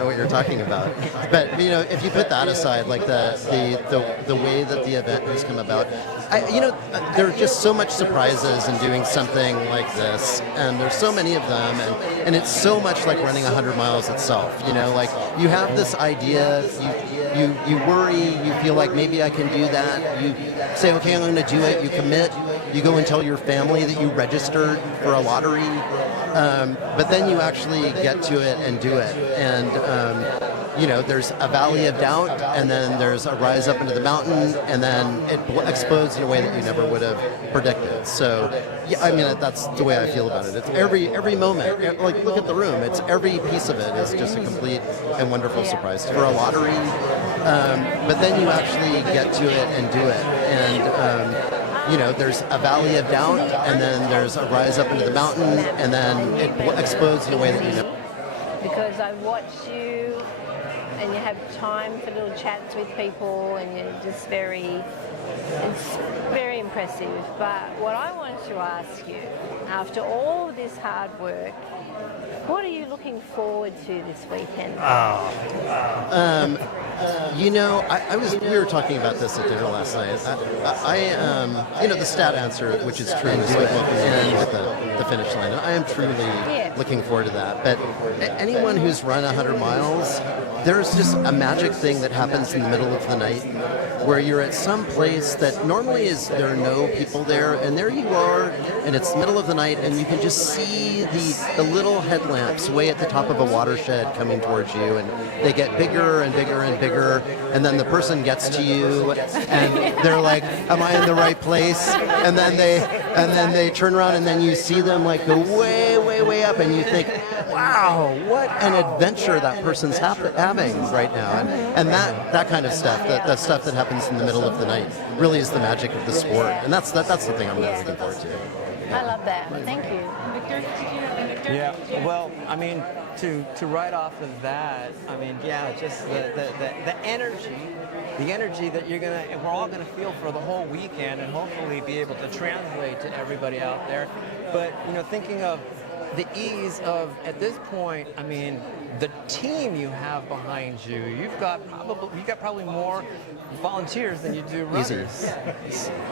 know what you're talking about. But if you put that aside, like the way that the event has come about, there are just so much surprises in doing something like this, and there's so many of them, and it's so much like running 100 miles itself. Like you have this idea, you worry, you feel like maybe I can do that. You say, okay, I'm going to do it. You commit. You go and tell your family that you registered for a lottery, but then you actually get to it and do it. And there's a valley of doubt, and then there's a rise up into the mountain, and then it explodes in a way that you never would have predicted. So, yeah, that's the way I feel about it. It's every moment. Like, look at the room. It's every piece of it is just a complete and wonderful surprise for a lottery. But then you actually get to it and do it, and. There's a valley of doubt, and then there's a rise up into the mountain, and then it explodes in a way that you never. Because I watch you, and you have time for little chats with people, and you're just it's very impressive. But what I wanted to ask you, after all this hard work, what are you looking forward to this weekend? We were talking about this at dinner last night. The stat answer, which is true, is like end at the finish line. I am truly looking forward to that. But anyone who's run 100 miles, there's just a magic thing that happens in the middle of the night where you're at some place that normally there are no people there, and there you are, and it's the middle of the night, and you can just see the little headlamps way at the top of a watershed coming towards you, and they get bigger and bigger and bigger, and then the person gets to you, and they're like, am I in the right place? And then they turn around, and then you see them like go way, way, way up, and you think, wow, what an adventure that person's having right now. And that kind of stuff, the stuff that happens in the middle of the night, really is the magic of the sport. And that's the thing I'm really looking forward to. I love that. Thank you. Victor? Yeah, well, to write off of that, just the energy that we're all gonna feel for the whole weekend, and hopefully be able to translate to everybody out there. But thinking of the ease of, at this point, the team you have behind you, you've got probably more volunteers than you do runners.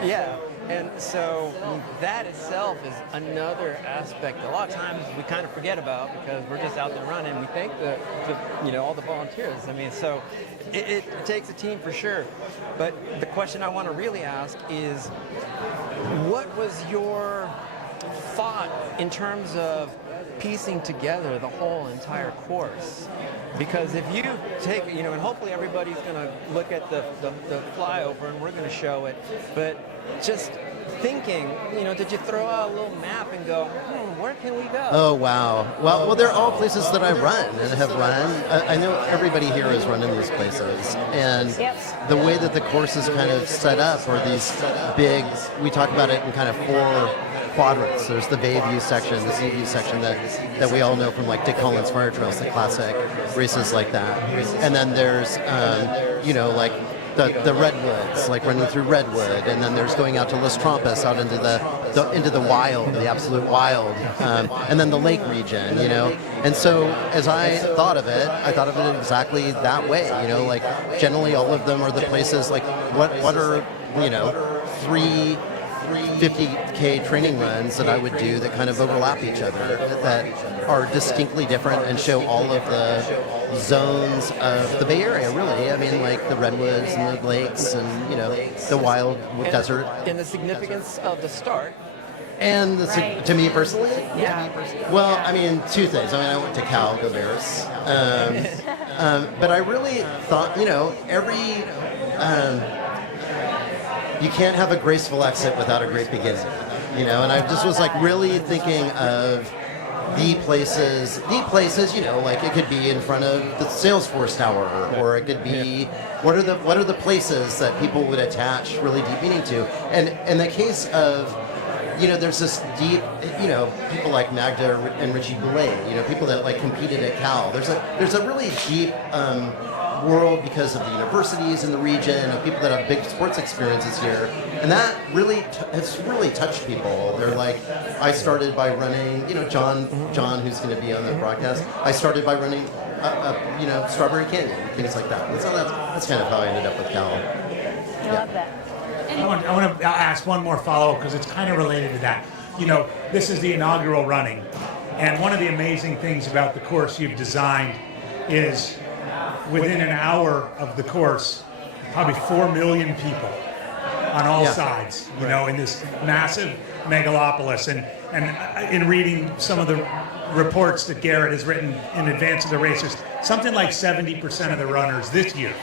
Yeah. And so that itself is another aspect a lot of times we kind of forget about because we're just out there running. We thank all the volunteers. So it takes a team for sure. But the question I want to really ask is, what was your thought in terms of piecing together the whole entire course? Because if you take, and hopefully everybody's going to look at the flyover and we're going to show it, but just thinking, did you throw out a little map and go, where can we go? Oh, wow. Well, they're all places that I run and have run. I know everybody here has run in these places. And the way that the course is kind of set up are these big, we talk about it in kind of 4 quadrants. There's the Bayview section, the Seaview section that we all know from like Dick Collins Fire Trails, the classic races like that. And then there's, like the redwoods, like running through Redwood, and then there's going out to Las Trampas, out into the wild, the absolute wild, and then the lake region, And so as I thought of it exactly that way, like generally all of them are the places like what are 3 50K training runs that I would do that kind of overlap each other, that are distinctly different and show all of the zones of the Bay Area, really. Like the redwoods and the lakes and, the wild desert. And the significance of the start. And to me personally? Yeah. Well, 2 things. I went to Cal, go Bears. But I really thought, every... you can't have a graceful exit without a great beginning, and I just was like really thinking of the places, like it could be in front of the Salesforce Tower, or it could be, what are the places that people would attach really deep meaning to? And in the case of, there's this deep, people like Magda and Richie Goulet, people that like competed at Cal. There's a really deep, world because of the universities in the region, of people that have big sports experiences here, and that really has really touched people. They're like, I started by running, John, who's going to be on the broadcast. I started by running Strawberry Canyon, things like that. And so that's kind of how I ended up with Cal. I love that. I want to ask one more follow-up because it's kind of related to that. This is the inaugural running, and one of the amazing things about the course you've designed is within an hour of the course, probably 4 million people on all sides, in this massive megalopolis. And in reading some of the reports that Garrett has written in advance of the races, something like 70% of the runners this year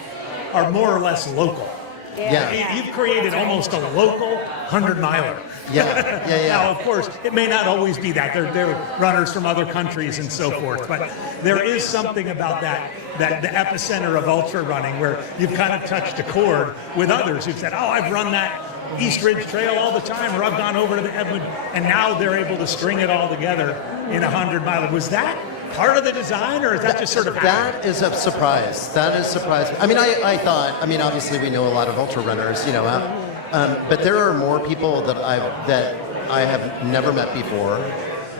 are more or less local. You've created almost a local 100-miler. Yeah. Now, of course, it may not always be that. They're runners from other countries and so forth. But there is something about that the epicenter of ultra running where you've kind of touched a chord with others who've said, oh, I've run that East Ridge Trail all the time, or I've gone over to the Edmund, and now they're able to string it all together in a 100-miler. Was that part of the design, or is that just sort of that is a surprise? That is surprising. I mean, I thought. I mean, obviously we know a lot of ultra runners, but there are more people that I have never met before.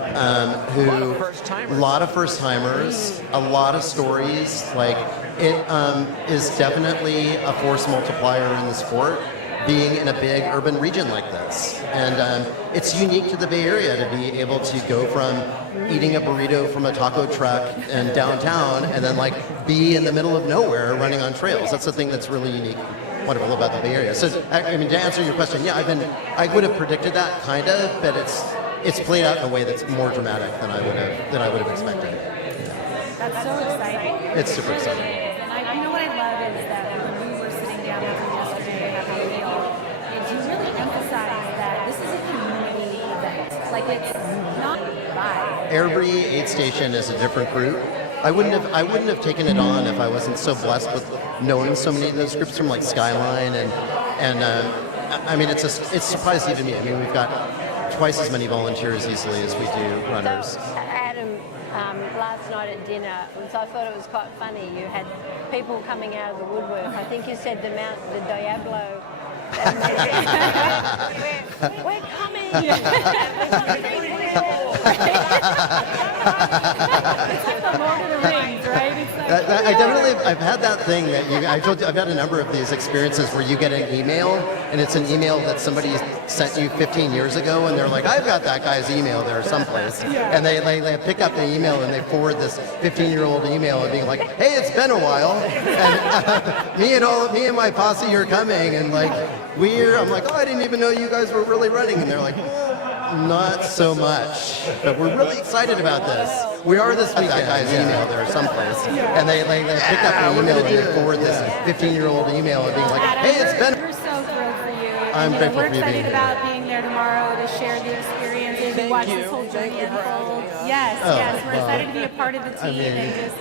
Who a lot of first timers, a lot of stories. Like it is definitely a force multiplier in the sport, being in a big urban region like this. And it's unique to the Bay Area to be able to go from eating a burrito from a taco truck in downtown and then be in the middle of nowhere running on trails. That's the thing that's really unique, wonderful about the Bay Area. So, I mean, to answer your question, yeah, I would have predicted that kind of, but it's played out in a way that's more dramatic than I would have expected. That's so exciting. It's super exciting. And I know what I love is that when we were sitting down with you yesterday at the meal, is you really emphasize that this is a community event. Like it's not by Every aid station is a different group. I wouldn't have taken it on if I wasn't so blessed with knowing so many of those groups from Skyline and I mean it's a surprise even me. I mean we've got twice as many volunteers easily as we do runners. So, Adam, last night at dinner, so I thought it was quite funny. You had people coming out of the woodwork. I think you said the Diablo. We're coming. it's like the Lord of the Rings, right? It's like, I've had that thing that I told you, I've had a number of these experiences where you get an email and it's an email that somebody sent you 15 years ago and they're like, I've got that guy's email there someplace. And they pick up the email and they forward this 15-year-old email and being like, hey, it's been a while. And me and my posse are coming and I'm like, oh, I didn't even know you guys were really running. And they're like, not so much, but we're really excited about this. We are this weekend. That guy's email there someplace, and they pick up the email and they forward this 15-year-old email and being like, "Hey, it's been." We're so thrilled for you. I'm grateful we're for you being excited here. about being there tomorrow to share the experience and watch this whole journey unfold. Yes, we're excited to be a part of the team and just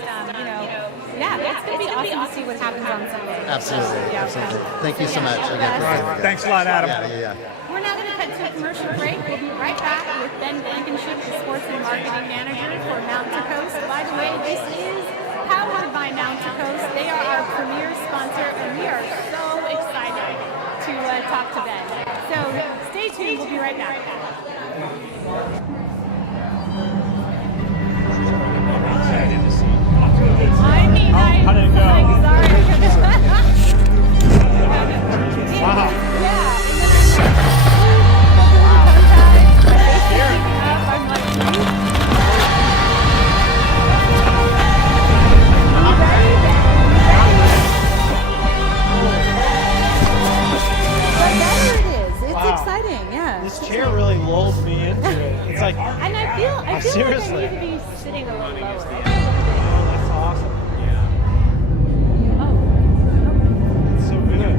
it's going to be awesome to see what happens on Sunday. Absolutely. Thank you so much again. Thanks a lot, Adam. Yeah. We're now going to cut to a commercial break. We'll be right back with Ben Blankenship, the Sports and Marketing Manager for Mountain to Coast. By the way, this is powered by Mountain to Coast. They are our premier sponsor, and we are so excited to talk to Ben. So stay tuned. We'll be right back. How did it go? Wow. This chair really lulled me into it. It's like, And I feel like seriously. I need to be sitting a little lower. That's awesome. It's so good.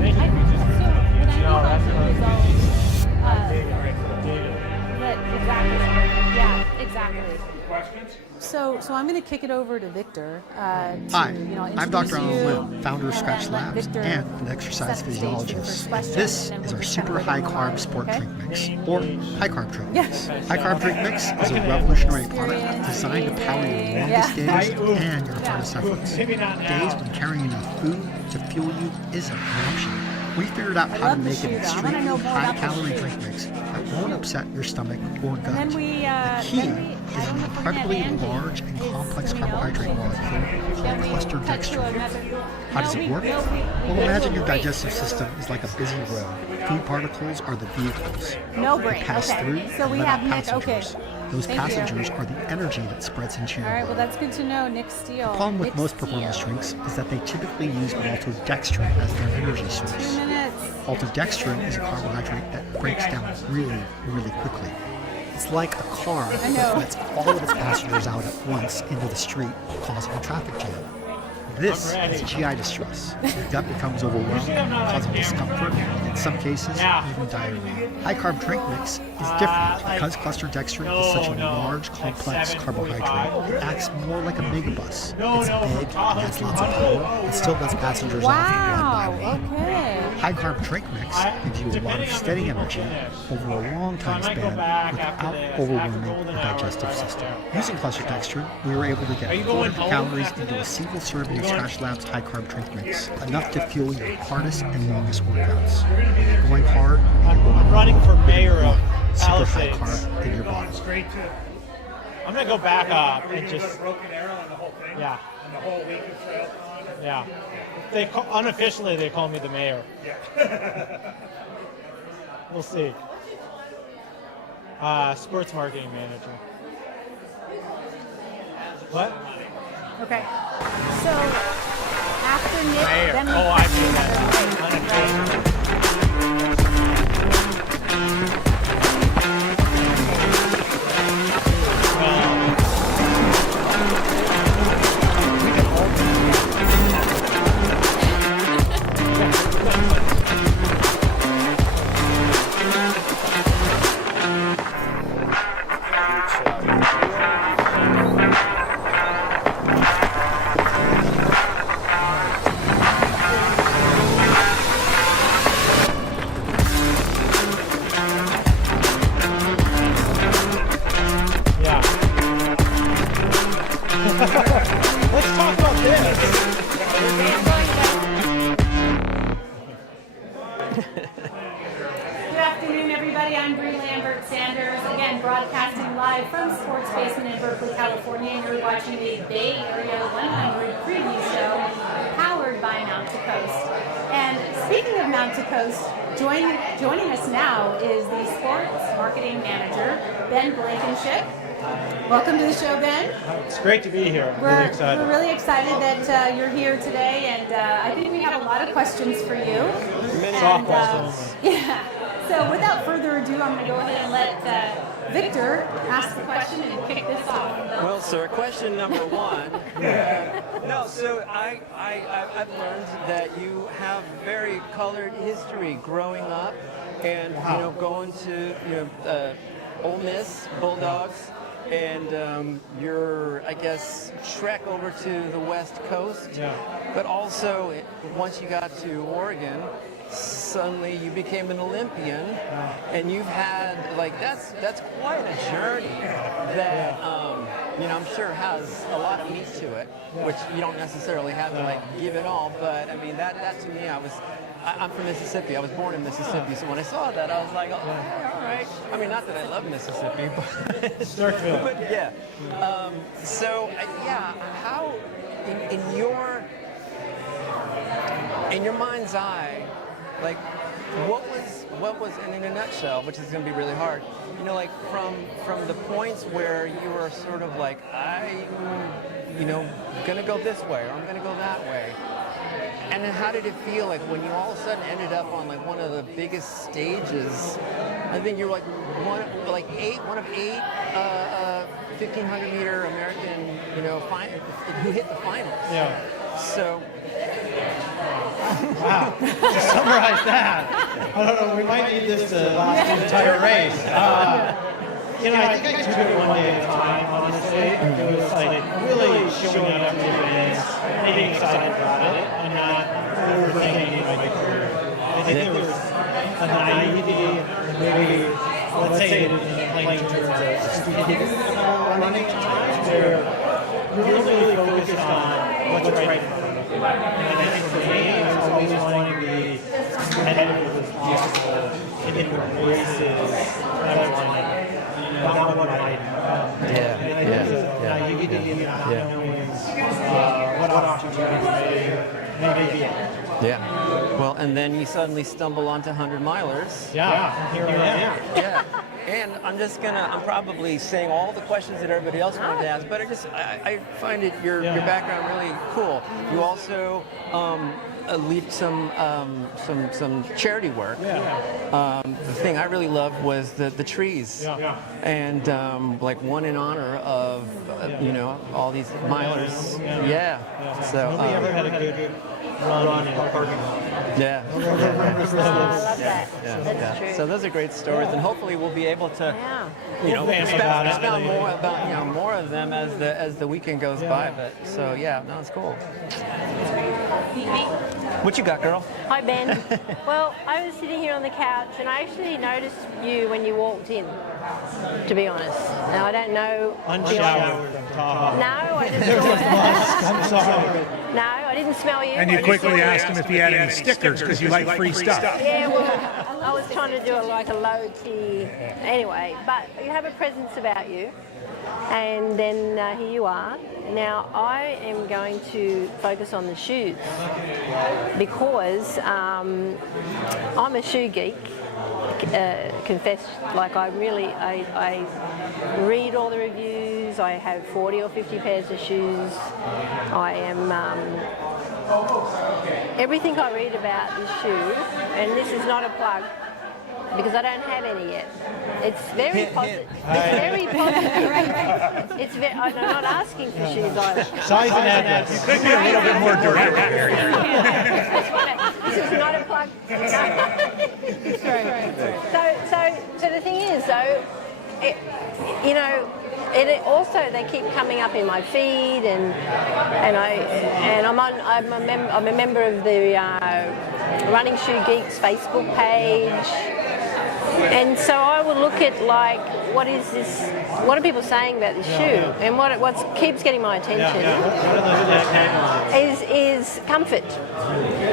Thank you. Exactly. So I'm going to kick it over to Victor. Hi, I'm introduce Dr. you, Alan Lipp, founder of and Scratch let Labs Victor and an exercise set the stage for the physiologist. first This question, and is then our we'll super chat high later carb on, sport okay? drink mix, or high carb drink mix. Yes. High carb drink mix is a revolutionary product designed to power your longest days and your hardest efforts. Days when carrying enough food to fuel you isn't an option. We figured out how to love the make an shoe, though. I wanna know extremely more about the high-calorie shoe. drink mix that won't upset your stomach or gut. And then we, the key then we, is I an don't know if we're gonna have incredibly Andy. large and Is- complex do we know? carbohydrate molecule Then called we cluster cut to dextrin. another. How does No, it work? we Well, did a imagine your little break. digestive system is like a busy road. Food particles are the vehicles. No They break. pass Okay. through So we and let have out Nick. Okay. passengers. Those Thank you. passengers are the energy that spreads into your All right. body. Well, that's good to know. Nick Steele. The problem with Nick most performance Steele. drinks is that they typically use maltodextrin as their energy 2 source. minutes. Maltodextrin is a carbohydrate that breaks down really, really quickly. It's like a car I know. that lets all of its passengers out at once into the street, causing a traffic jam. This is GI distress. Your gut becomes overwhelmed, causing discomfort, and in some cases, even diarrhea. High-carb drink mix is different because cluster dextrin is such a large, complex carbohydrate. It acts more like a megabus. It's big, and has lots of power, and still lets passengers off Wow. one by one. Okay. High-carb drink mix gives you a lot of steady energy over a long time span without overwhelming the digestive system. Using cluster dextrin, we were able to get 400 calories into a single serving of Scratch Labs high-carb drink mix, enough to fuel your hardest and longest workouts. You're going hard, and you're going running for mayor of super high Palisades. carb in your body. Straight to I'm gonna go back up and just, Broken Arrow and the whole thing. yeah, And the whole week of trail. yeah. Unofficially, they call me the mayor. We'll see. Sports marketing manager. What? Okay. So after Nick, Mayor. then we Oh, cut I to see another that. break. Yeah. Let's talk about this. Good afternoon, everybody. I'm Bree Lambert Sanders, again broadcasting live from Sports Basement in Berkeley, California, and you're watching the Bay Area 100 preview show powered by Mount to Coast. And speaking of Mount to Coast, joining us now is the sports marketing manager, Ben Blankenship. Welcome to the show, Ben. It's great to be here. I'm We're really excited. We're really excited that you're here today, and I think we have a lot of questions for you. Many And, soft questions. Yeah. So without further adu, I'm going to go ahead and let Victor ask the question and kick this off. Well, sir, question number one. No, so I've learned that you have very colored history growing up, and going to Ole Miss Bulldogs, and your trek over to the West Coast. Yeah. But also, once you got to Oregon, suddenly you became an Olympian, and you've had that's quite a journey that I'm sure has a lot of meat to it, which you don't necessarily have to give it all. But I mean that to me, I'm from Mississippi. I was born in Mississippi, so when I saw that, I was like, oh, yeah, all right. I mean, not that I love Mississippi, but Starkville. but yeah. How in your mind's eye, what was in a nutshell, which is going to be really hard, from the points where you were sort of like, I'm going to go this way, or I'm going to go that way. And then how did it feel when you all of a sudden ended up on one of the biggest stages? I think you're one of eight 1500 meter American, who hit the finals. Yeah. So Wow. To summarize that, I don't know, we might need this to last the entire race. I think I took it one day at a time, honestly. It was really showing up to the events, being excited about it, and not overthinking my career. I think there was a naivety, maybe, let's say, in playing terms of stupidity about running at times, where you're really focused on what's right in front of you. And I think for me, it was always wanting to be as competitive as possible in the races. Not what I you get to be not knowing what opportunities may be. Yeah. Well, and then you suddenly stumble onto 100 milers. Yeah, here I am. Yeah. And I'm probably saying all the questions that everybody else wanted to ask, but I find your background really cool. You also lead some charity work. Yeah. The thing I really loved was the trees. Yeah. And like one in honor of all these milers. Yeah. So Nobody ever had a good run in a parking lot. yeah. I love that. That's true. So those are great stories, and hopefully we'll be able to, expound more about more of them as the weekend goes by. But so no, it's cool. What you got, girl? Hi, Ben. Well, I was sitting here on the couch and I actually noticed you when you walked in, to be honest. Now, I don't know. Unshowered from Tahoe. No, I just saw I'm sorry. No, I didn't smell you. And you I just quickly saw you. asked him if he had any stickers because you like free stuff. Yeah, well, I was trying to do it like a low key. Anyway, but you have a presence about you. And then here you are. Now, I am going to focus on the shoes because I'm a shoe geek. Confess, like I read all the reviews. I have 40 or 50 pairs of shoes. I am everything I read about this shoe, and this is not a plug because I don't have any yet. It's very positive. It's very positive. It's very, I'm not asking for shoes either. Size and address. Could be a little bit more direct. This is not a plug. So the thing is, though, it also they keep coming up in my feed, and I'm a member of the Running Shoe Geeks Facebook page. And so I would look at like, what is this? What are people saying about this shoe? And what keeps getting my attention is comfort.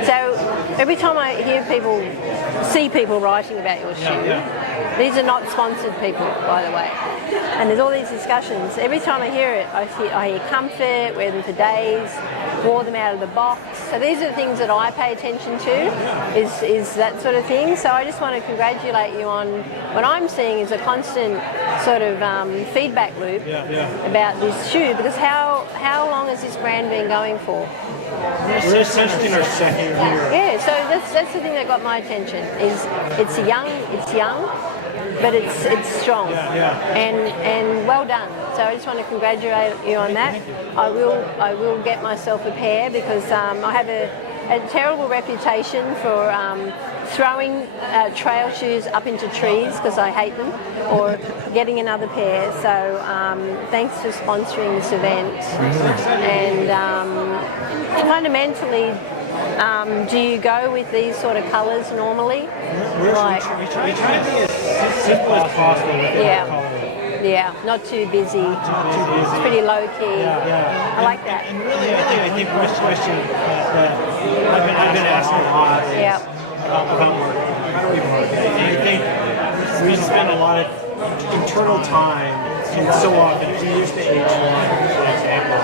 So every time I see people writing about your shoe, these are not sponsored people, by the way. And there's all these discussions. Every time I hear it, I hear comfort, wear them for days, wore them out of the box. So these are the things that I pay attention to, is that sort of thing. So I just want to congratulate you on what I'm seeing is a constant sort of feedback loop about this shoe, because how long has this brand been going for? We're essentially in our second year. Yeah, so that's the thing that got my attention. Is it's young, but it's strong, and well done. So I just want to congratulate you on that. I will get myself a pair because I have a terrible reputation for throwing trail shoes up into trees because I hate them, or getting another pair. So thanks for sponsoring this event. And fundamentally, do you go with these sort of colours normally? We try to be as simple as possible with our color. Yeah, not too busy. It's pretty low key. I like that. And really, I think one question that I've been asked a lot is about marketing. How do we market? And I think we spend a lot of internal time, and so often, if you use the H1 for example,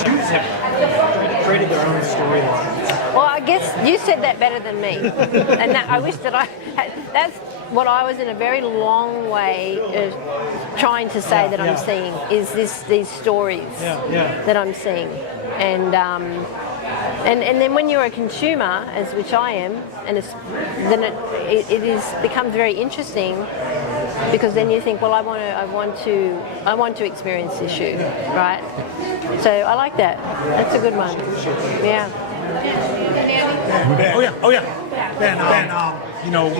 shoes have created their own storylines. Well, I guess you said that better than me, and I wish that I had. That's what I was in a very long way trying to say that I'm seeing is these stories that I'm seeing, and then when you're a consumer, which I am, and then it becomes very interesting, because then you think, well, I want to experience this shoe, right? So I like that. That's a good one. Yeah. Oh yeah. Ben,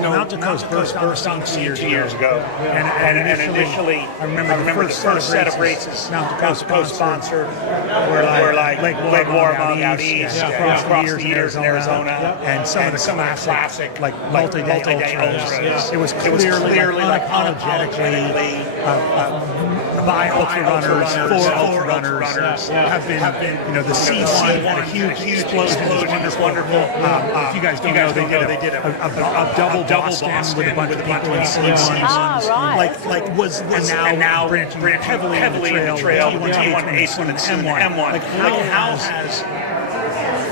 Mountain Coast first on the scene 2 years ago, and initially, I remember the first set of races Mountain Coast sponsored were like Lake Warmong out east, across the years in Arizona, and some of the classic like multi-day ultras. It was clearly unapologetically by ultra runners, for ultra runners have been, you know, the C1 had a huge explosion. It's wonderful. If you guys don't know, they did a double Boston with a bunch of people in C1. Ah, right. And now branching heavily in the trail, T1, A1, and M1. Like how has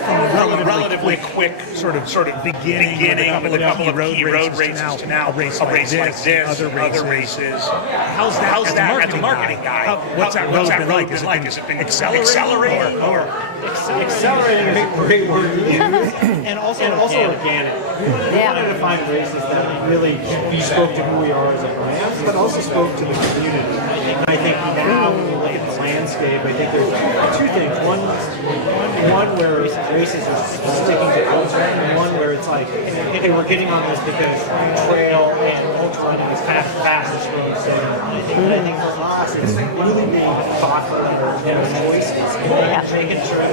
from a relatively quick sort of beginning with a couple of key road races to now a race like this, other races. How's that as a marketing guy? What's that road been like? Has it been accelerating or Accelerating is a great word to use, and also organic. We wanted to find races that really spoke to who we are as a brand, but also spoke to the community. I think now when we look at the landscape, I think there's two things. One where races are sticking to ultra, and one where it's like, hey, we're getting on this because trail and ultra running is kind of the fastest road. So I think for us, it's really being thoughtful in our choices and making sure that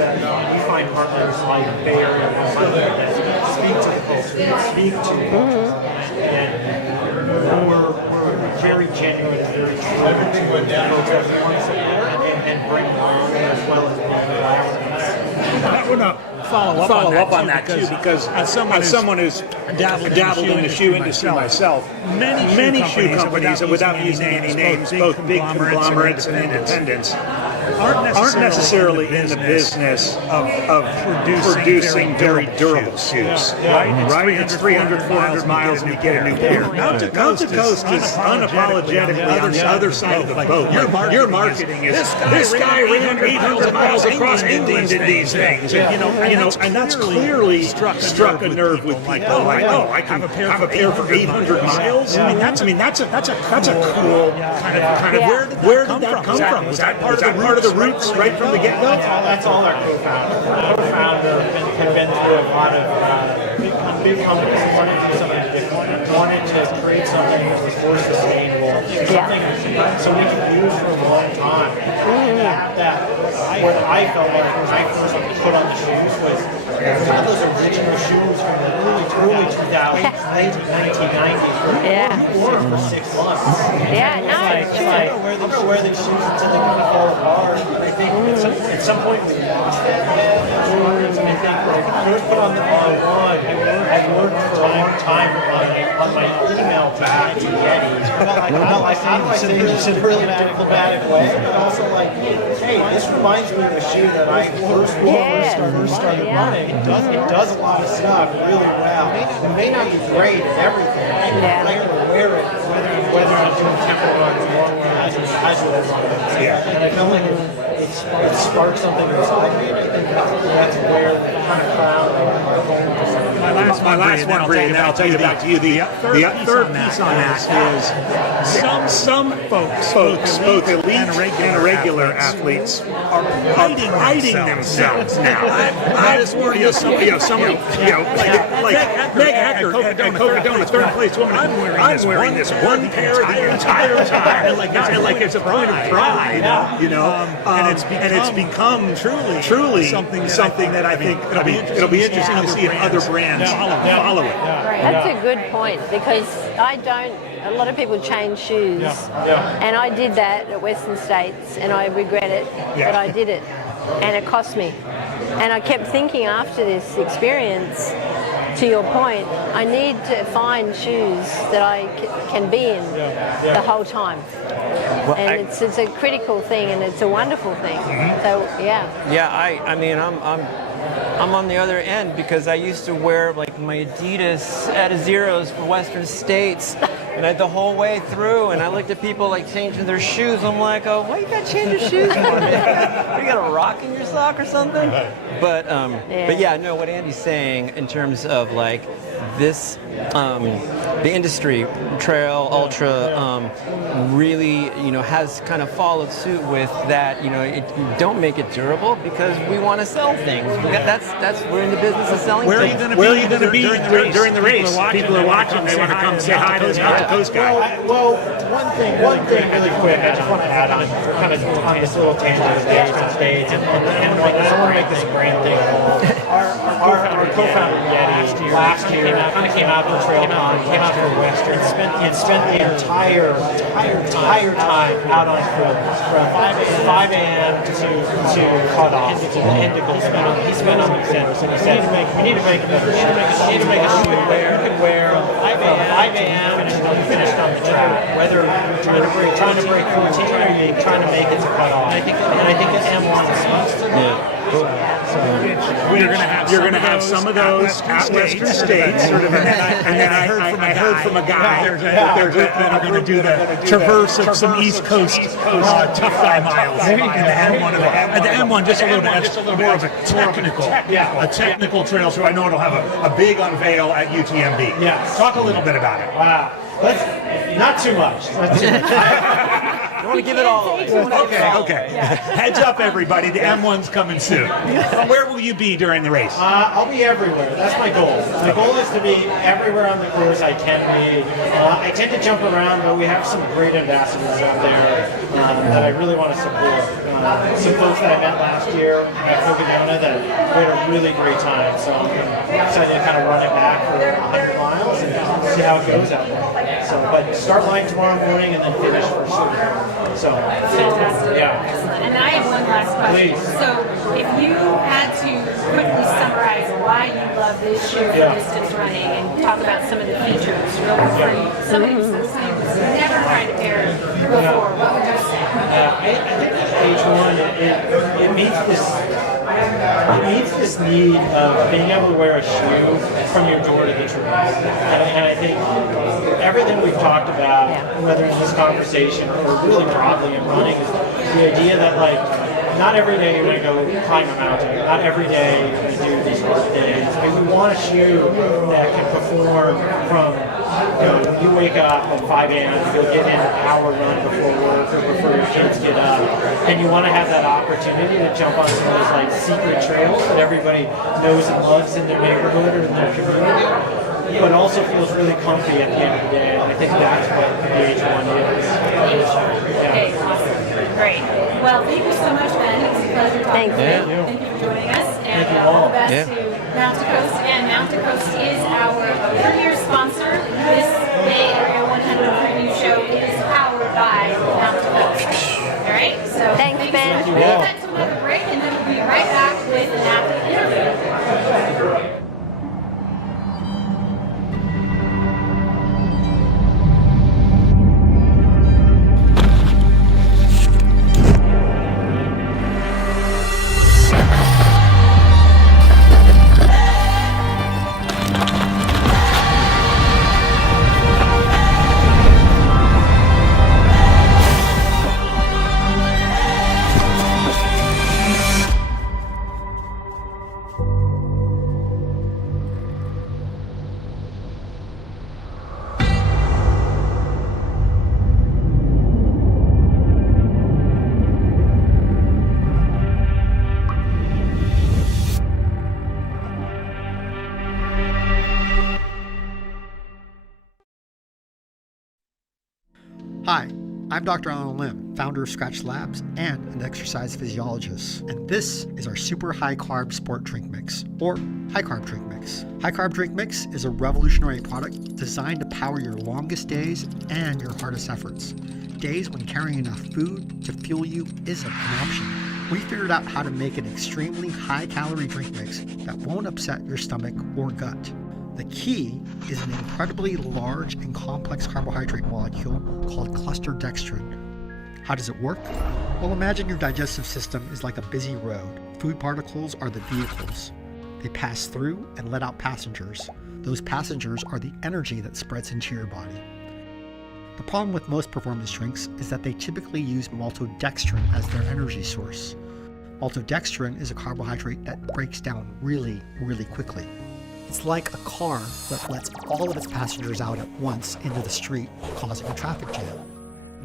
we find partners like Bay Area that speak to the culture, speak to and we're very genuine, very true to the folks that we want to support and bring along as well as I want to follow up on that too, because as someone who's dabbled in the shoe industry myself, many shoe companies, and without using any names, both big conglomerates and independents, aren't necessarily in the business of producing very durable shoes. Right? It's 300, 400 miles and you get a new pair. Mountain Coast is unapologetically on the other side of the boat. Your marketing is, this guy ran 800 miles across England in these things. And that's clearly struck a nerve with people. Like, I can have a pair for 800 miles? I mean, that's a cool kind of where did that come from? Was that part of the roots right from the get-go? That's all our co-founder. Our co-founder had been through a lot of big companies, wanted to do something different, wanted to create something that was more sustainable, something so we could use for a long time. What I felt like when I first put on the shoes was some of those original shoes from the early 2000s, 1990s, we wore them for 6 months. Yeah, no, it's true. I don't wear these shoes until they kind of fall apart. I think at some point we lost that. I think when I first put on the R1, I worked for a long time on my email back to Yeti. How do I say this in a really diplomatic way, but also like, hey, this reminds me of a shoe that I first wore first started running. It does a lot of stuff really well. It may not be great at everything, but I'm going to wear it whether I'm doing tempo runs or casual runs. And I felt like it sparked something inside me, and I think that's where the kind of crowd are going to something. My last one, Bree, and then I'll tell you back to you. The third piece on that is some folks, both elite and irregular athletes, are hiding themselves now. Like Meg Hacker at Cocodona, third place woman. I'm wearing this one pair the entire time, and like it's a point of pride, and it's become truly something that I think it'll be interesting to see if other brands follow it. That's a good point, because a lot of people change shoes, and I did that at Western States, and I regret it, but I did it, and it cost me. And I kept thinking after this experience, to your point, I need to find shoes that I can be in the whole time. Well, and it's a critical thing, and it's a wonderful thing. So I mean, I'm on the other end, because I used to wear like my Adidas Zeros for Western States, and the whole way through, and I looked at people like changing their shoes. I'm like, oh, why you gotta change your shoes for? You got a rock in your sock or something? But no, what Andy's saying in terms of like this, the industry, trail, ultra, really, has kind of followed suit with that. Don't make it durable, because we want to sell things. We're in the business of selling things. Where are you going to be during the race? People are watching. They want to come say hi to the Coast guy. Well, one thing really quick. I just want to add on kind of on this little tangent of the Western States, and I want to make this brand thing. Our co-founded Yeti last year. Kind of came out for TrailCon, came out for Western, and spent the entire time out on foot from 5 a.m. to cut off to the end of Gold. He spent on the center. So he said, we need to make a better shoe. We need to make a shoe you can wear from 5 a.m. finished on the track. Whether trying to break 14 or trying to make it to cut off. And I think that M1 speaks to that. You're going to have some of those at Western States, and then I heard from a guy that are going to do the traverse of some East Coast tough guy miles in the M1. The M1 just a little bit more of a technical trail, so I know it'll have a big unveil at UTMB. Yeah. Talk a little bit about it. Wow. Not too much. You want to give it all away. Okay. Heads up, everybody. The M1's coming soon. Where will you be during the race? I'll be everywhere. That's my goal. My goal is to be everywhere on the course I can be. I tend to jump around, but we have some great ambassadors out there that I really want to support. Some folks that I met last year at Coconut that we had a really great time. So I'm excited to kind of run it back for 100 miles and see how it goes out there. So, but start line tomorrow morning and then finish first thing. So, Fantastic. Yeah. Excellent. And I have one last question. Please. So, if you had to quickly summarize why you love this shoe for distance running and talk about some of the features, real quick, somebody who's never tried a pair before, what would you say? I think that H1 it meets this need of being able to wear a shoe from your door to the trail. And I think everything we've talked about, whether in this conversation or really broadly in running, is the idea that not every day you're going to go climb a mountain. Not every day you're going to do these hard days. And we want a shoe that can perform from, you wake up at 5 a.m. to go get in an hour run before work or before your kids get up, and you want to have that opportunity to jump on some of those secret trails that everybody knows and loves in their neighborhood or in their community. But also feels really comfy at the end of the day, and I think that's what the H1 is. Okay, awesome. Great. Well, thank you so much, Ben. It was a pleasure talking to you. Thank you for joining us, and all the best to Mountain Coast. And Mountain Coast is our premier sponsor. This Bay Area 100 preview show is powered by Mountain Coast. All right, so Thanks, thank Ben. you so much. We'll take another break, and then we'll be right back with an after interview. Hi, I'm Dr. Alan Lim, founder of Scratch Labs and an exercise physiologist. And this is our super high carb sport drink mix, or high carb drink mix. High carb drink mix is a revolutionary product designed to power your longest days and your hardest efforts. Days when carrying enough food to fuel you isn't an option. We figured out how to make an extremely high calorie drink mix that won't upset your stomach or gut. The key is an incredibly large and complex carbohydrate molecule called cluster dextrin. How does it work? Well, imagine your digestive system is like a busy road. Food particles are the vehicles. They pass through and let out passengers. Those passengers are the energy that spreads into your body. The problem with most performance drinks is that they typically use maltodextrin as their energy source. Maltodextrin is a carbohydrate that breaks down really, really quickly. It's like a car that lets all of its passengers out at once into the street, causing a traffic jam.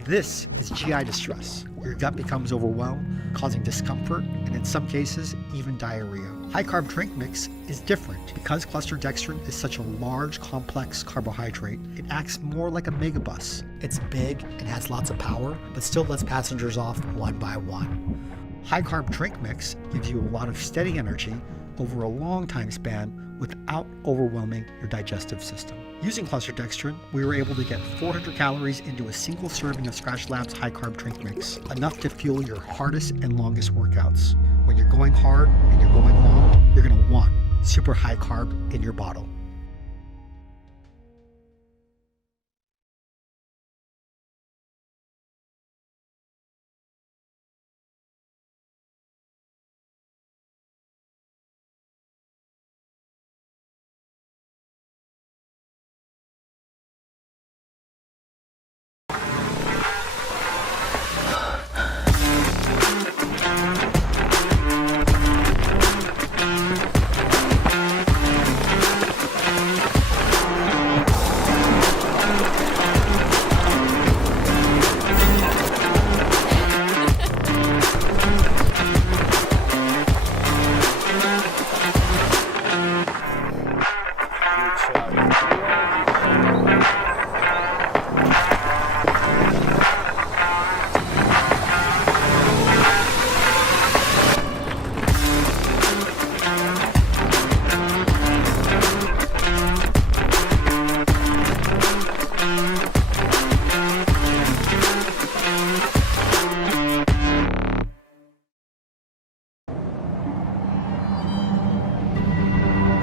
This is GI distress. Your gut becomes overwhelmed, causing discomfort, and in some cases, even diarrhea. High carb drink mix is different. Because cluster dextrin is such a large, complex carbohydrate, it acts more like a megabus. It's big and has lots of power, but still lets passengers off one by one. High carb drink mix gives you a lot of steady energy, over a long time span without overwhelming your digestive system. Using Cluster Dextrin, we were able to get 400 calories into a single serving of Scratch Labs high carb drink mix, enough to fuel your hardest and longest workouts. When you're going hard and you're going long, you're going to want super high carb in your bottle.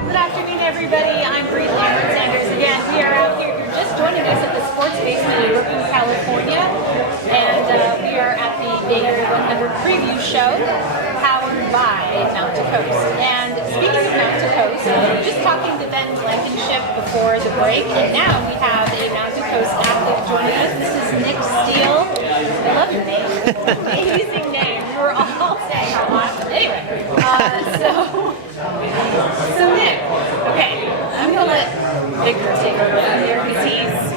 Good afternoon, everybody. I'm Bree Lambert-Sanders. Again, we are out here. If you're just joining us at the Sports Basement in Brooklyn, California, and we are at the Daytona 100 preview show, powered by Mount to Coast. And speaking of Mount to Coast, we were just talking to Ben Blankenship before the break, and now we have a Mount to Coast athlete joining us. This is Nick Steele. I love your name. Amazing name. We were all saying how awesome. Anyway, so Nick, okay, I'm gonna let Victor take over here because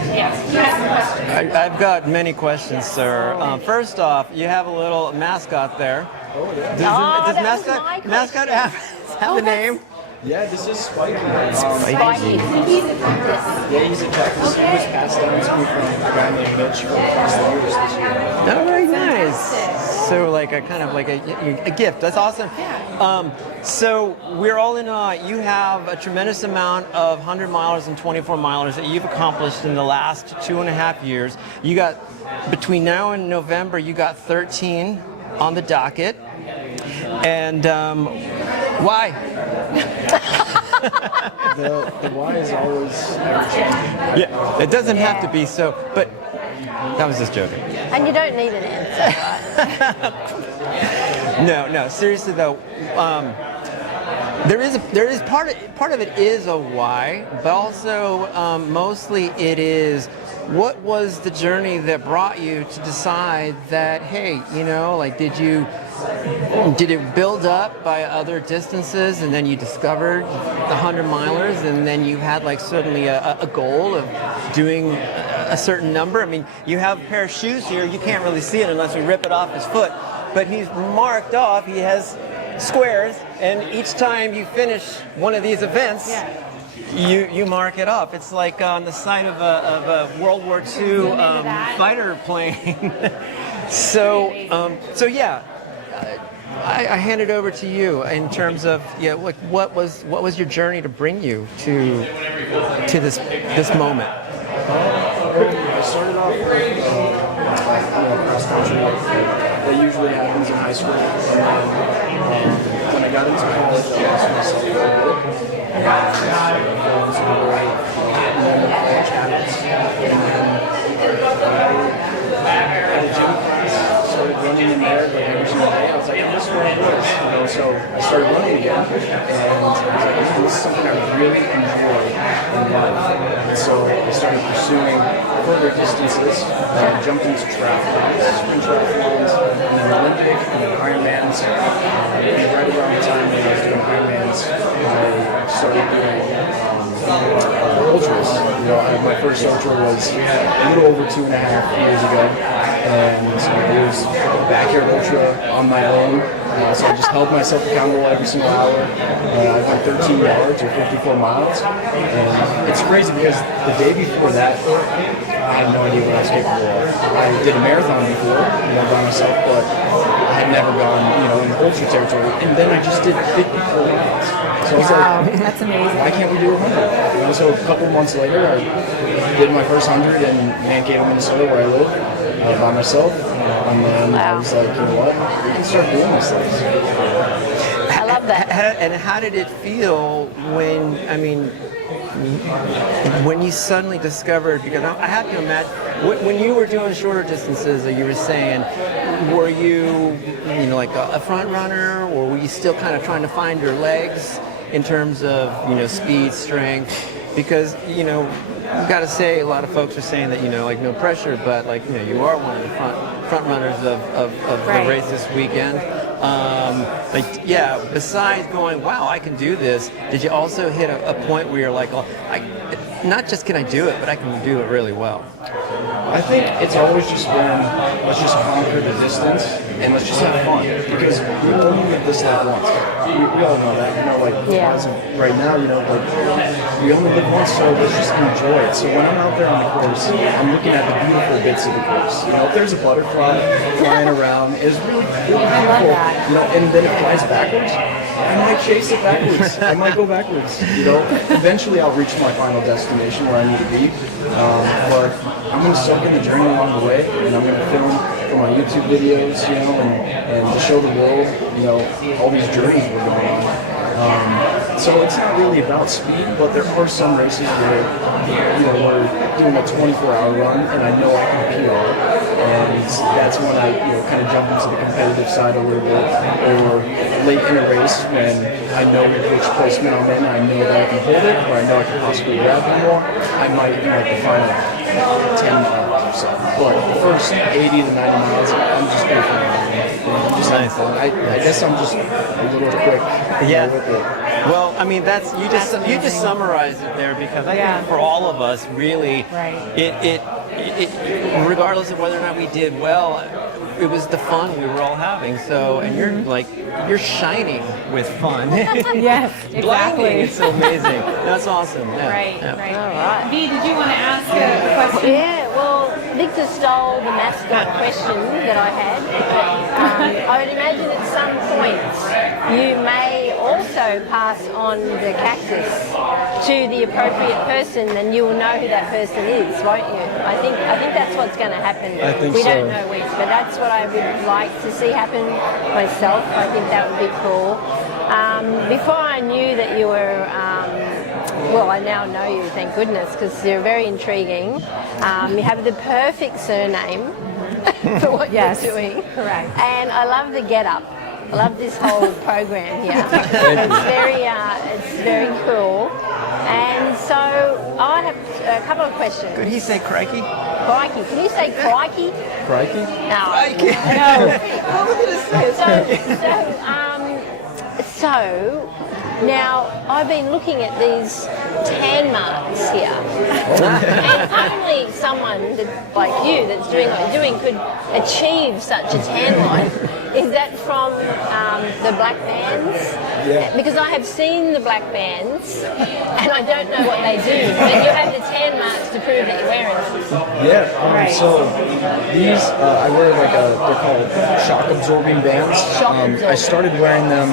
you have some questions. I've got many questions, sir. First off, you have a little mascot there. Does that was my mascot have a name? Yeah, this is Spike. Spiky. He's a practice. Yeah, he's a practice. He was passed down to me from a guy named Mitch from across the years this year. Oh, very nice. So like a kind of like a gift. That's awesome. So we're all in awe. You have a tremendous amount of 100 milers and 24 milers that you've accomplished in the last 2.5 years. You got, between now and November, you got 13 on the docket. And why? The why is always everything. Yeah, it doesn't have to be so, but that was just joking. And you don't need an answer. No, seriously though, there is part of it is a why, but also mostly it is what was the journey that brought you to decide that, hey, like did it build up by other distances and then you discovered the 100 milers and then you had like suddenly a goal of doing a certain number? I mean, you have a pair of shoes here, you can't really see it unless we rip it off his foot, but he's marked off, he has squares, and each time you finish one of these events, you mark it off. It's like on the side of a World War II fighter plane. So yeah, I hand it over to you in terms of like what was your journey to bring you to this moment? I started off cross country. That usually happens in high school, and then when I got into college, I lost myself a little bit. And I fell into normal college habits, and then I had a gym class, started running in there like every single day. I was like, this is where it was, so I started running again, and I was like, this is something I really enjoy in life. And so I started pursuing further distances, jumped into triathlons, sprint triathlons, and then Olympic, and then Ironmans. And right around the time when I was doing Ironmans, I started doing ultras. My first ultra was a little over 2.5 years ago, and it was a backyard ultra on my own. So I just held myself accountable every single hour. I went 13 yards or 54 miles. And it's crazy because the day before that, I had no idea what I was capable of. I did a marathon before, by myself, but I had never gone, in the ultra territory. And then I just did 54 miles. So I was like, That's amazing. why can't we do 100? And so a couple months later, I did my first 100 in Mankato, Minnesota, where I live, by myself. And then I was like, you know what? We can start doing these things. I love that. And how did it feel when, I mean, when you suddenly discovered, because I have to imagine, when you were doing shorter distances, that you were saying, were you know, like a front runner, or were you still kind of trying to find your legs in terms of, you know, speed, strength? Because, you know, you've got to say, a lot of folks are saying that, you know, like no pressure, but like, you know, you are one of the front runners of Right. the race this weekend. Like, yeah, besides going, wow, I can do this, did you also hit a point where you're like, oh, not just can I do it, but I can do it really well? I think it's always just been, let's just conquer the distance and let's just have fun. Because we only live this life once. We all know that, you know, like as of right now, you know, like we only live once, so let's just enjoy it. So when I'm out there on the course, I'm looking at the beautiful bits of the course. You know, if there's a butterfly flying around, it's really, really beautiful. You know, and then it flies backwards, I might chase it backwards. I might go backwards. You know, eventually I'll reach my final destination where I need to be. But I'm going to soak in the journey along the way, and I'm going to film for my YouTube videos, you know, and to show the world, you know, all these journeys we're going on. So it's not really about speed, but there are some races where, you know, we're doing a 24-hour run, and I know I can PR, and that's when I, you know, kind of jump into the competitive side a little bit, or late in a race when I know which placement I'm in, I know that I can hold it, or I know I can possibly grab it more, I might do like the final 10 miles or so. But the first 80 to 90 miles, I'm just going to I'm just having fun. I guess I'm just a little quick. Yeah. With it. Well, I mean, you just summarized it there, because I think for all of us, really, it regardless of whether or not we did well, it was the fun we were all having. So, and you're shining with fun. Yes, Blinding. exactly. It's so amazing. That's awesome. Yeah. Right, Yeah. right. All right. Dee, did you want to ask a question? Yeah, well, Victor stole the mascot question that I had. I would imagine at some point you may also pass on the cactus to the appropriate person, and you will know who that person is, won't you? I think that's what's going to happen. I think we so. don't know which, but that's what I would like to see happen myself. I think that would be cool. Before I knew that you were, well, I now know you, thank goodness, because you're very intriguing. You have the perfect surname for what you're doing. Correct. And I love the get-up. I love this whole program here. It's very cool. And so I have a couple of questions. Could he say crikey? Crikey. Can you say crikey? Crikey? No. Crikey. No. What was I gonna say? So now I've been looking at these tan marks here, and only someone like you that's doing what you're doing could achieve such a tan line. Is that from the black bands? Yeah. Because I have seen the black bands, and I don't know what they do, but you have the tan marks to prove that you're wearing them. Yeah, so these, I wear they're called shock absorbing bands. I started wearing them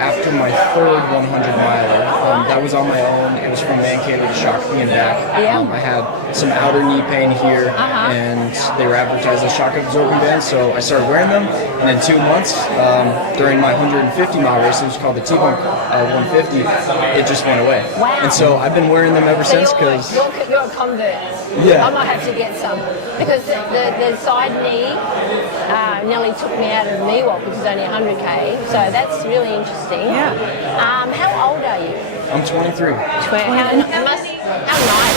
after my third 100 miler. That was on my own. It was from Mankato to Shakopee and back. I had some outer knee pain here, and they were advertised as shock absorbing bands, so I started wearing them. And in 2 months, during my 150 mile race, it was called the T-Bone 150, it just went away. Wow. And so I've been wearing them ever since, because you're a convert. Yeah. I might have to get some, because the side knee nearly took me out of Miwok, which is only 100k. So that's really interesting. Yeah. How old are you? I'm 23. How nice. I'm 23,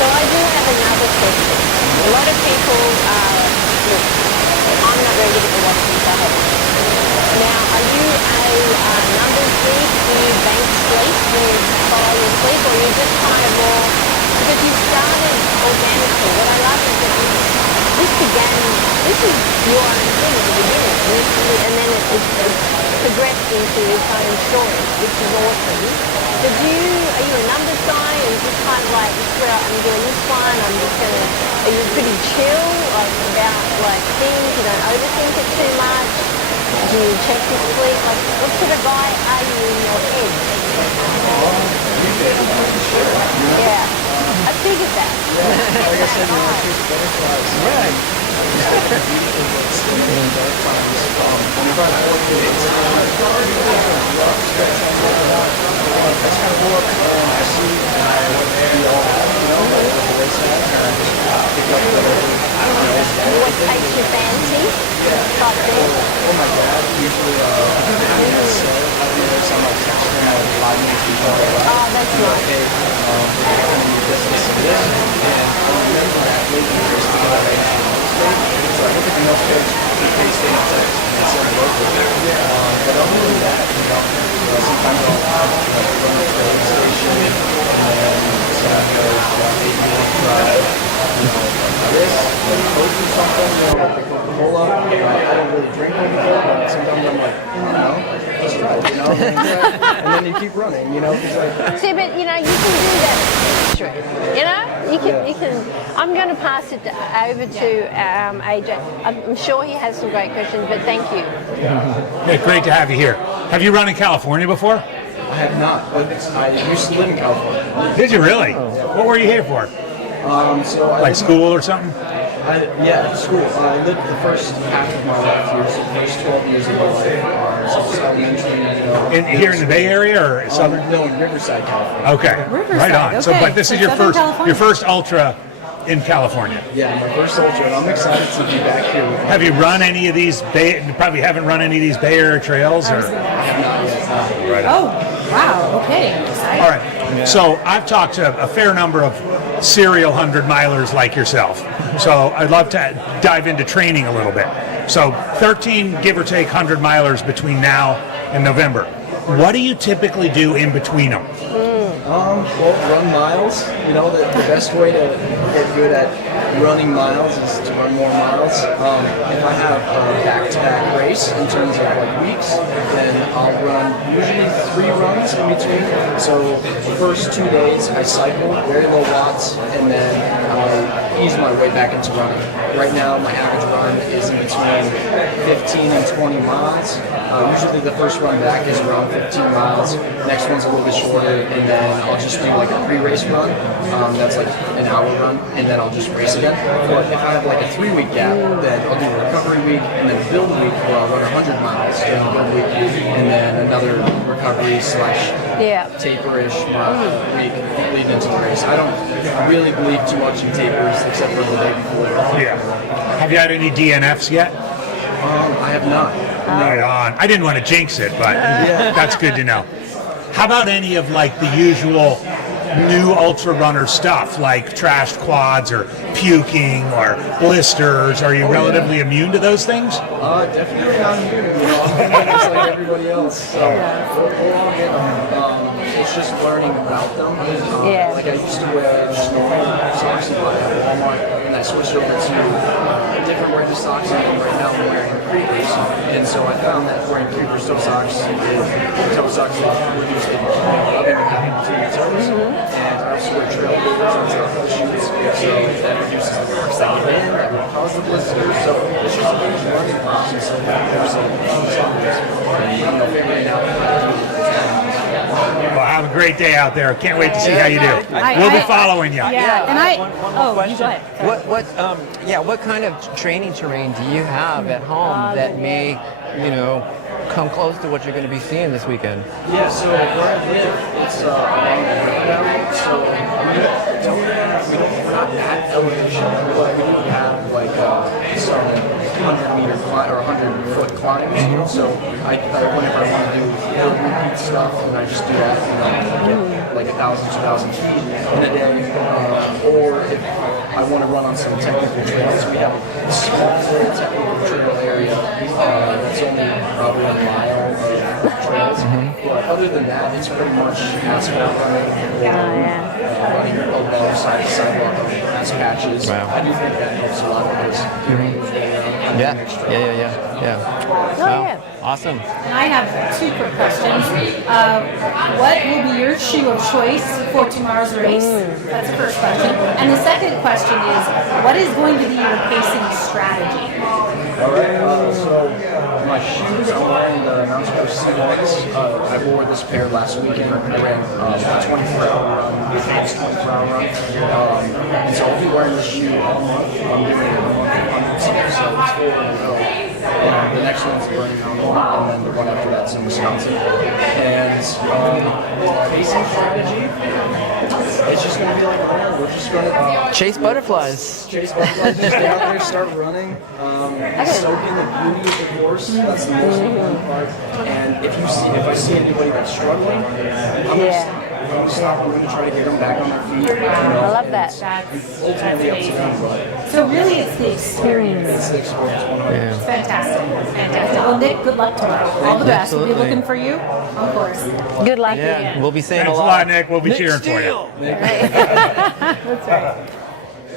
So I do have another question. A lot of people look, I'm not very good at the watching, so I have Now, are you a numbers geek? Do you bank sleep? Do you follow your sleep? Or you just kind of more, because you started organically. What I love is that this is your own thing at the beginning. You and then it's progressed into its own story, which is awesome. But are you a numbers guy, and just kind of like, this is where I'm doing this one, I'm just gonna, are you pretty chill, like, about, like, things, you don't overthink it too much? Do you check your sleep? Like, what sort of guy are you in your head? Yeah, I figured that. Like I said, chase butterflies. Right. Whenever I'm working, that's kind of more I see and I want to be all out, like the race has, and I just pick up whatever. What takes your fancy? Type thing? Oh my God, usually I'll be there, so I'm like texting like 5 minutes before I arrive. Oh, that's nice. Hey, we're going to do this, this, and this. And I remember that late in the race to get right now. So I look at the notes page, the page they text, and it says local. But other than that, sometimes I'll run up to the aid station, and then someone goes, maybe we'll try, this, like Coke or something, like the Coca-Cola. I don't really drink Coca-Cola, but sometimes I'm like, I don't know, let's try it, and then you keep running, 'cause like, See, but you can do that. You can. I'm going to pass it over to AJ. I'm sure he has some great questions, but thank you. Yeah, great to have you here. Have you run in California before? I have not, but I used to live in California. Did you really? What were you here for? So I Like school or something? School. I lived the first half of my life here, so the first 12 years of my life. So it was elementary, Here in the Bay Area or Southern? No, in Riverside, California. Okay, Riverside, right on. So, okay. but this is So your Southern first, California. ultra in California. Yeah, my first ultra, and I'm excited to be back here with my Have you run any of these you probably haven't run any of these Bay Area trails? Or? I have not yet. Right on. Oh, wow. Okay. All right. So I've talked to a fair number of serial 100-milers like yourself. So I'd love to dive into training a little bit. So 13, give or take, 100-milers between now and November. What do you typically do in between them? Well, run miles. The best way to get good at running miles is to run more miles. If I have a back-to-back race in terms of like weeks, then I'll run usually 3 runs in between. So the first 2 days I cycle, very low watts, and then I ease my way back into running. Right now my average run is in between 15 and 20 miles. Usually the first run back is around 15 miles. Next one's a little bit shorter, and then I'll just do like a pre-race run. That's like an hour run, and then I'll just race again. But if I have like a 3-week gap, then I'll do a recovery week, and then a build week where I'll run 100 miles during the build week, and then another recovery / taper-ish week leading into the race. I don't really believe too much in tapers except for the day before. Yeah. Have you had any DNFs yet? I have not. Right on. I didn't want to jinx it, but that's good to know. How about any of like the usual new ultra runner stuff, like trashed quads or puking or blisters? Are you relatively immune to those things? Definitely not immune. I'm just like everybody else. So we'll all get them. It's just learning about them. Like I used to wear normal socks at Walmart, and I switched over to different wear socks, and right now I'm wearing creepers. And so I found that wearing creepers toe socks reduce the having to toes. And I also wear trail boots on top of the shoes, so that reduces the marks that get in, that will cause the blisters. So it's just a learning process of figuring out how to do it. Well, have a great day out there. Can't wait to see how you do. We'll be following you. Yeah, and One more question. you go ahead. What kind of training terrain do you have at home that may, come close to what you're going to be seeing this weekend? Yeah, so where I live, it's along the river valley, so we're not at elevation, but we do have like some 100-meter climb or 100-foot climbs. So whenever I want to do repeat stuff, and I just do that, get like 1,000, 2,000 feet in a day. Or if I want to run on some technical trails, we have a small little technical trail area that's only probably a mile of trails. But other than that, it's pretty much asphalt running or running alongside the sidewalk of grass patches. I do think that helps a lot because people usually Yeah. Oh, yeah. Awesome. And I have two quick questions. What will be your shoe of choice for tomorrow's race? That's the first question. And the second question is, what is going to be your pacing strategy? All right, so my shoes, I'm wearing the Mountain Coast C1s. I wore this pair last weekend. I ran a 24-hour run, this 24-hour run. And so I'll be wearing this shoe all month. I'm doing it a month, so it's 4 in a row. And the next one's Burning Harbor, and then the one after that's in Wisconsin. And pacing strategy, it's just going to be like, we're just going to Chase butterflies. chase butterflies, just get out there, start running, soak in the beauty of the course. That's the most important part. And if I see anybody that's struggling, I'm going to stop. I'm going to stop. I'm going to try to get them back on their feet. I love that. That's Ultimately, up to amazing. them, but So really, it's the experience. it's the experience 100%. It's fantastic. Fantastic. Well, Nick, good luck tomorrow. All the best. We'll be Absolutely. looking for you, of course. Good luck Yeah, again. we'll be saying Thanks a a lot. lot, Nick. We'll be cheering for you. That's right.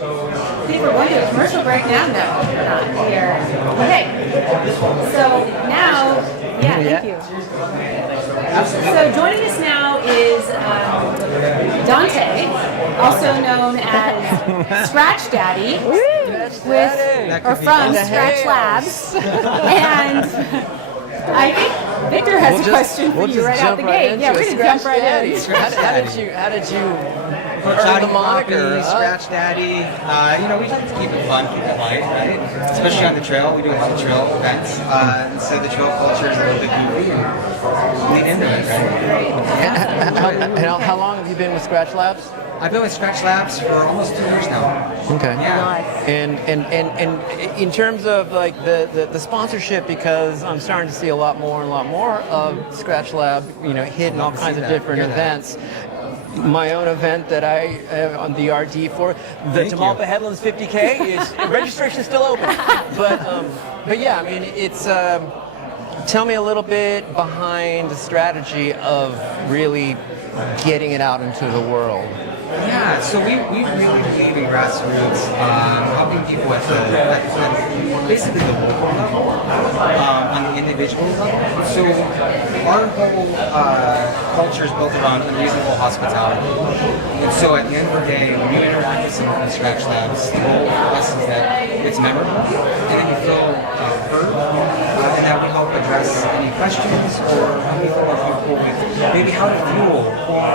I think we're going to a commercial break now. No, we're not. We are. Okay. So now, Thank you. so joining us now is Dante, also known as Scratch Daddy, or from Scratch Labs. And I think Victor has a question for you right out the gate. Yeah, we're going to jump right in. How did you earn Johnny the moniker? Poppy, Scratch Daddy. We like to keep it fun, keep it light, right? Especially on the trail. We do a lot of trail events. And so the trail culture is a little bit goofy and lean into it, right? How long have you been with Scratch Labs? I've been with Scratch Labs for almost 2 years now. Okay. Yeah. And in terms of like the sponsorship, because I'm starting to see a lot more of Scratch Lab, hitting all kinds of different events. My own event that I have on the RD for the Tamalpa Headlands 50K is registration is still open. But yeah, I mean it's. Tell me a little bit behind the strategy of really getting it out into the world. Yeah, so we really believe in grassroots, helping people at basically the local level, on the individual level. So our whole culture is built around unreasonable hospitality. And so at the end of the day, when you interact with someone from Scratch Labs, the whole lesson is that it's memorable, and then you feel heard, and that we help address any questions or anything that you pull with, maybe how to fuel or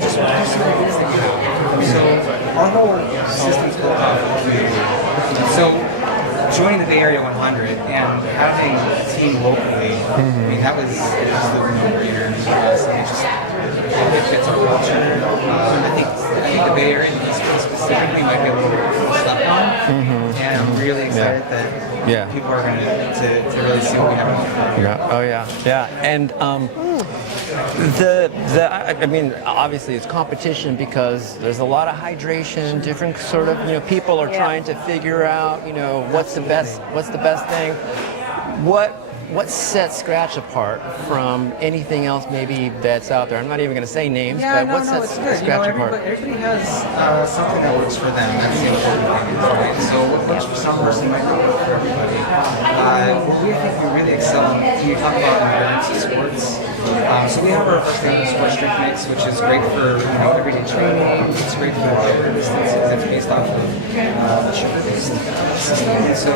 just what it is that you have. So our whole system's built off of the community. So joining the Bay Area 100 and having a team locally, I mean, that was the no-brainer for us. It fits our culture. I think the Bay Area specifically might be a little bit slept on, and I'm really excited that people are going to really see what we have. Yeah. Oh yeah. And I mean, obviously it's competition because there's a lot of hydration, different sort of, people are trying to figure out, what's the best thing. What sets Scratch apart from anything else maybe that's out there? I'm not even going to say names, but what sets Scratch apart? Everybody has something that works for them. That's the important thing, right? So what works for some person might not work for everybody. What we think we really excel in, when you talk about endurance sports, so we have our first name sports drink mix, which is great for everyday training. It's great for longer distances. It's based off of a sugar-based system, and so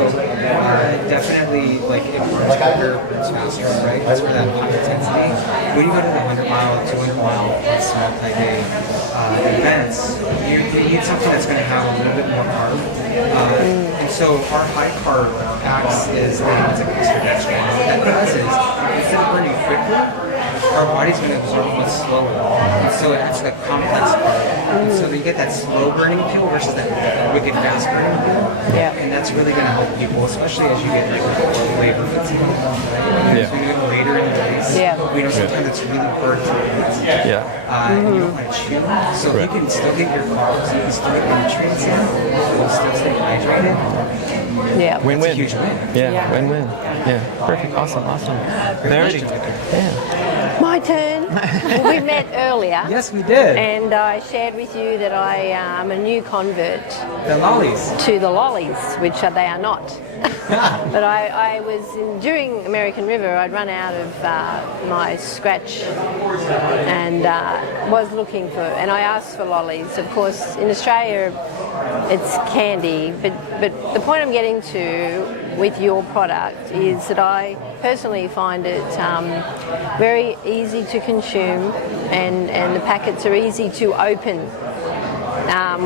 definitely it burns quicker, burns faster, right? That's where that high intensity. When you go to the 100-mile, 200-mile multi-day events, you need something that's going to have a little bit more carb. And so our high carb acts as it's like extra dextrin. What that does is instead of burning quickly, our body's going to absorb much slower. And so it acts like complex carb. And so you get that slow burning fuel versus that wicked fast burning fuel. Yeah. And that's really going to help people, especially as you get labor fatigue. Right? As we get later in the race, we know sometimes it's really burnt to and you don't want to chew. So if you can still get your carbs, you can still get your nutrients in, you'll still stay hydrated. Yeah. Win-win. Huge win. Yeah, win-win. Yeah, perfect. Awesome. Very. Yeah. My turn. Well, we met earlier. Yes, we did. And I shared with you that I am a new convert The lollies. to the lollies, which they are not. But I was during American River. I'd run out of my scratch and was looking for, and I asked for lollies. Of course, in Australia, it's candy. But the point I'm getting to with your product is that I personally find it very easy to consume, and the packets are easy to open.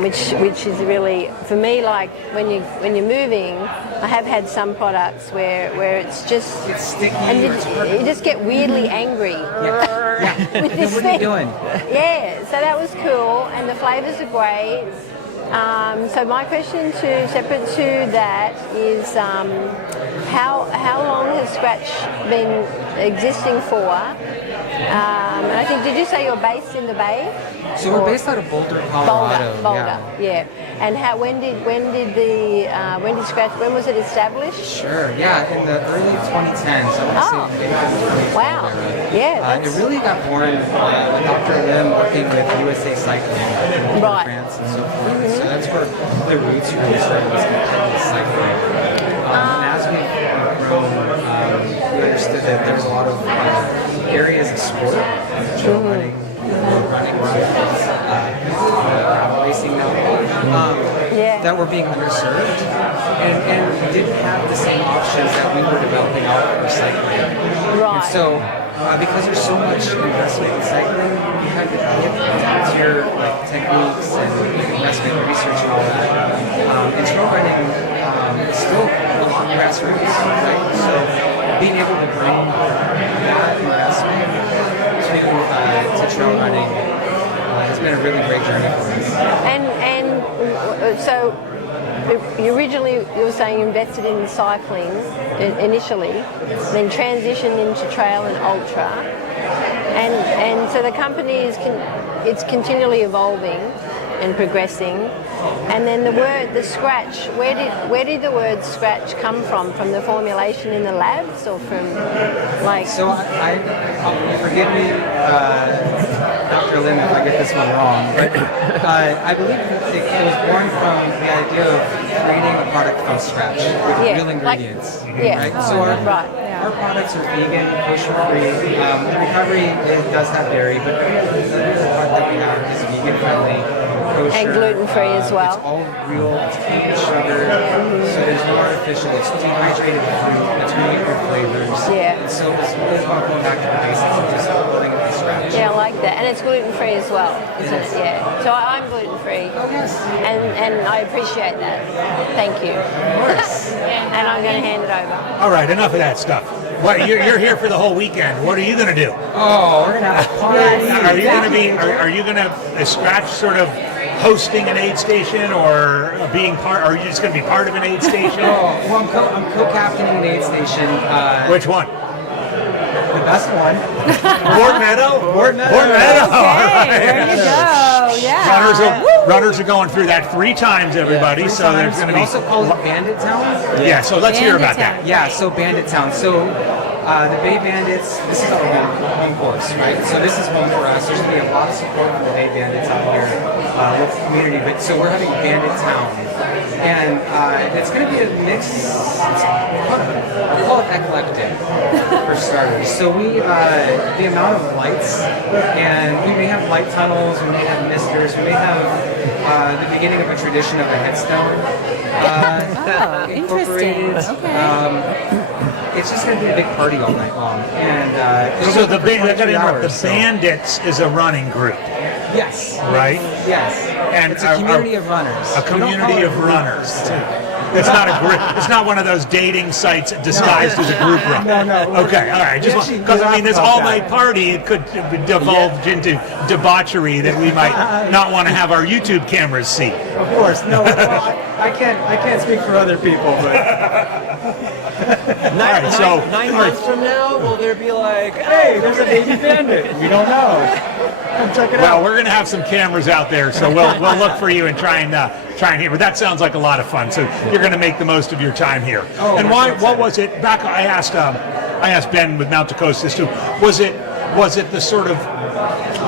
Which is really, for me, like when you're moving, I have had some products where it's just It's sticky. and or it's you just get weirdly angry with this What are you thing. doing? Yeah, so that was cool, and the flavors are great. So my question separate to that is how long has Scratch been existing for? And I think, did you say you're based in the Bay? So we're Or- based out of Boulder, Colorado. Boulder, yeah. And when did Scratch? When was it established? Sure. Yeah, in the early 2010s. I want to Oh. say maybe the 2012 Wow. era. Yeah, It that's- really got born with Dr. Lim working with USA Cycling in Right. France and so forth. So that's where the roots really started was with cycling. And as we've grown, we understood that there's a lot of areas of sport, trail running, running, racing now, Yeah. that were being underserved and didn't have the same options that we were developing out for cycling. Right. And so, because there's so much investment in cycling, you had to get your techniques and investment in research and all that. And trail running is still a lot grassroots, right? So being able to bring that investment to trail running has been a really great journey for us. And so you originally, you were saying, invested in cycling initially, then transitioned into trail and ultra, and so the company it's continually evolving and progressing. And then the Scratch, where did the word Scratch come from? From the formulation in the labs, or from like? So forgive me, Dr. Lim, if I get this one wrong, but I believe it was born from the idea of creating a product from scratch with Yeah, real like- ingredients. yeah. Right? Oh, So right, our products are vegan, kosher-free. The recovery does have dairy, but the part that we have is vegan-friendly. Kosher, And gluten-free as well. It's all real, it's cane sugar, so there's no artificial, it's dehydrated fruit, it's really good flavors. Yeah. And so it's really about going back to the basics and just building it from scratch. Yeah, I like that. And it's gluten-free as well, isn't it? Yeah. So I'm gluten-free. And I appreciate that. Thank you. And I'm going to hand it over. All right, enough of that stuff. What, you're here for the whole weekend. What are you going to do? Oh, we're gonna have a party. Are you going to be? Are you going to Scratch sort of hosting an aid station, or being part? Or are you just going to be part of an aid station? Oh, well, I'm co-captaining an aid station. Which one? The best one. Ward Meadow. Ward Meadow. Ward Meadow. All Okay, right. there you go. Yeah. Runners are going through that 3 times, everybody. Three so there's times. going to We be. also call it Bandit Town. Yeah. So let's hear about Bandit that. Yeah, so Bandit Town. So the Bay Bandits, this is our home course, right? So this is home for us. There's going to be a lot of support for the Bay Bandits out here, local community. But so we're having Bandit Town. And it's going to be a mix. We'll call it eclectic for starters. So the amount of lights, and we may have light tunnels, we may have misters, we may have the beginning of a tradition of a headstone. Interesting. Incorporated. Okay. It's just going to be a big party all night long. And So the it'll be for 23 the hours, so- Bandits is a running group, Yes. right? Yes. And it's a community of runners. A We don't call community it a of group. runners. It's not a group. It's not one of those dating sites disguised as a group run. No. Okay, all right. Just We actually because I mean, this laugh about all-night that. party, it could divulge into debauchery that we might not want to have our YouTube cameras see. Of course. No. Well, I can't speak for other people, but All right, so Nine all right, months from now, will there be like, hey, there's a baby bandit. We don't know. Come check it well, out. we're going to have some cameras out there, so we'll look for you and try and hear. But that sounds like a lot of fun. So you're going to make the most of your time here. Oh, and we're so what was it? Back, I asked Ben with Mount Dacosta too. Was it Was it the sort of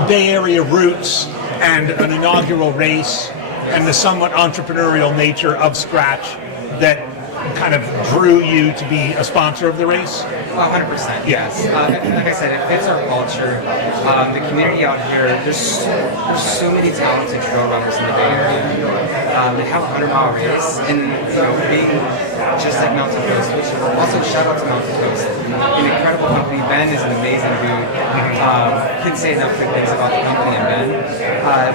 Bay Area roots and an inaugural race and the somewhat entrepreneurial nature of Scratch that kind of drew you to be a sponsor of the race? 100%, yes. Like I said, it fits our culture. The community out here, there's so many talented trail runners in the Bay Area. They have a 100-mile race, and being just like Mountain Coast, which also shout out to Mountain Coast, an incredible company. Ben is an amazing dude. Couldn't say enough good things about the company and Ben.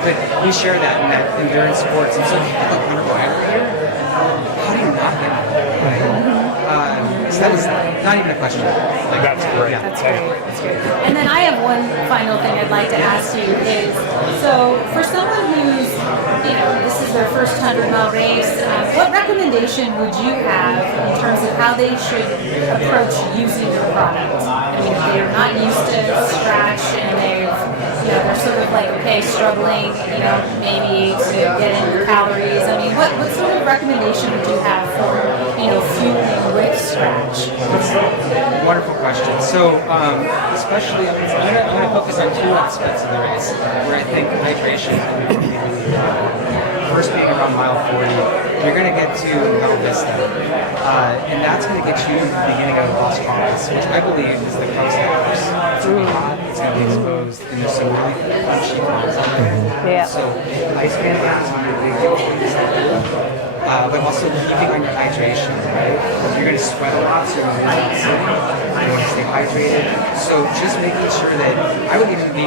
But we share that in that endurance sports, and so if you have a 100-miler here, how do you not get it? So that was not even a question. That's great. Yeah. That's great. That's great. And then I have one final thing I'd like to ask you is, so for someone who's, this is their first 100-mile race, what recommendation would you have in terms of how they should approach using your product? I mean, if they're not used to Scratch and they're sort of like, okay, struggling, maybe to get in the calories. I mean, what sort of recommendation would you have for, fueling with Scratch? Wonderful question. So, especially, I'm going to focus on two aspects of the race where I think hydration is really important. First being around mile 40, you're going to get to Bella Vista, and that's going to get you to the beginning of Los Chavas, which I believe is the coast course. It's going to be hot, it's going to be exposed, and there's some really punchy climbs on there. Yeah. So, ice band is going to be a big deal for this. But also keeping on your hydration, right? You're going to sweat a lot, so you want to stay hydrated. So just making sure that I would even be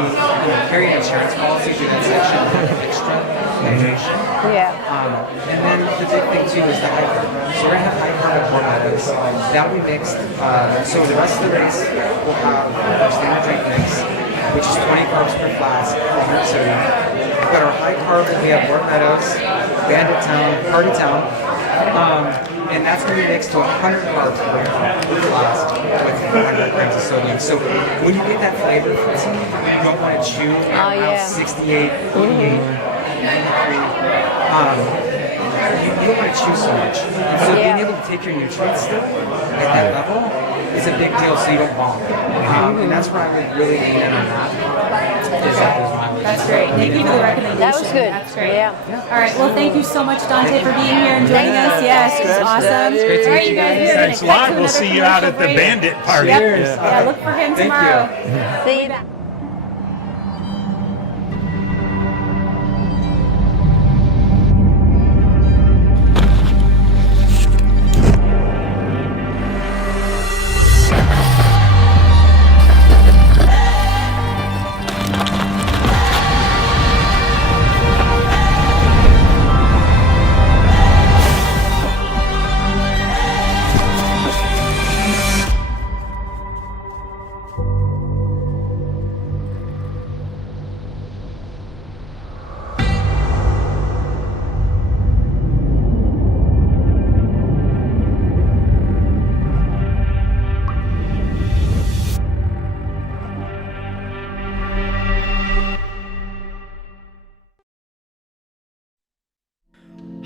carrying an insurance policy through that section for extra hydration. Yeah. And then the big thing too is the high carb. So we're going to have high carb and corn meadows. That'll be mixed. So the rest of the race will have our standard drink mix, which is 20 carbs per flask, 400 sodium. We've got our high carb, we have Warp Meadows, Bandit Town, Party Town, and that's going to be mixed to 100 carbs per flask with 100 grams of sodium. So when you get that flavor fatigue, you don't want to chew around 68, 88, 93. You don't want to chew so much. So being able to take your nutrients still at that level is a big deal so you don't vomit. And that's where I would really aim in on that. That's great. Thank you for the recommendation. That was good. That's great. Yeah. All right. Well, thank you so much, Dante, for being here and joining us. Yes, it's awesome. It's great to meet you guys. Thanks a lot. We'll see you out at the Bandit party. Yep. Yeah, look for him Thank tomorrow. you. See you.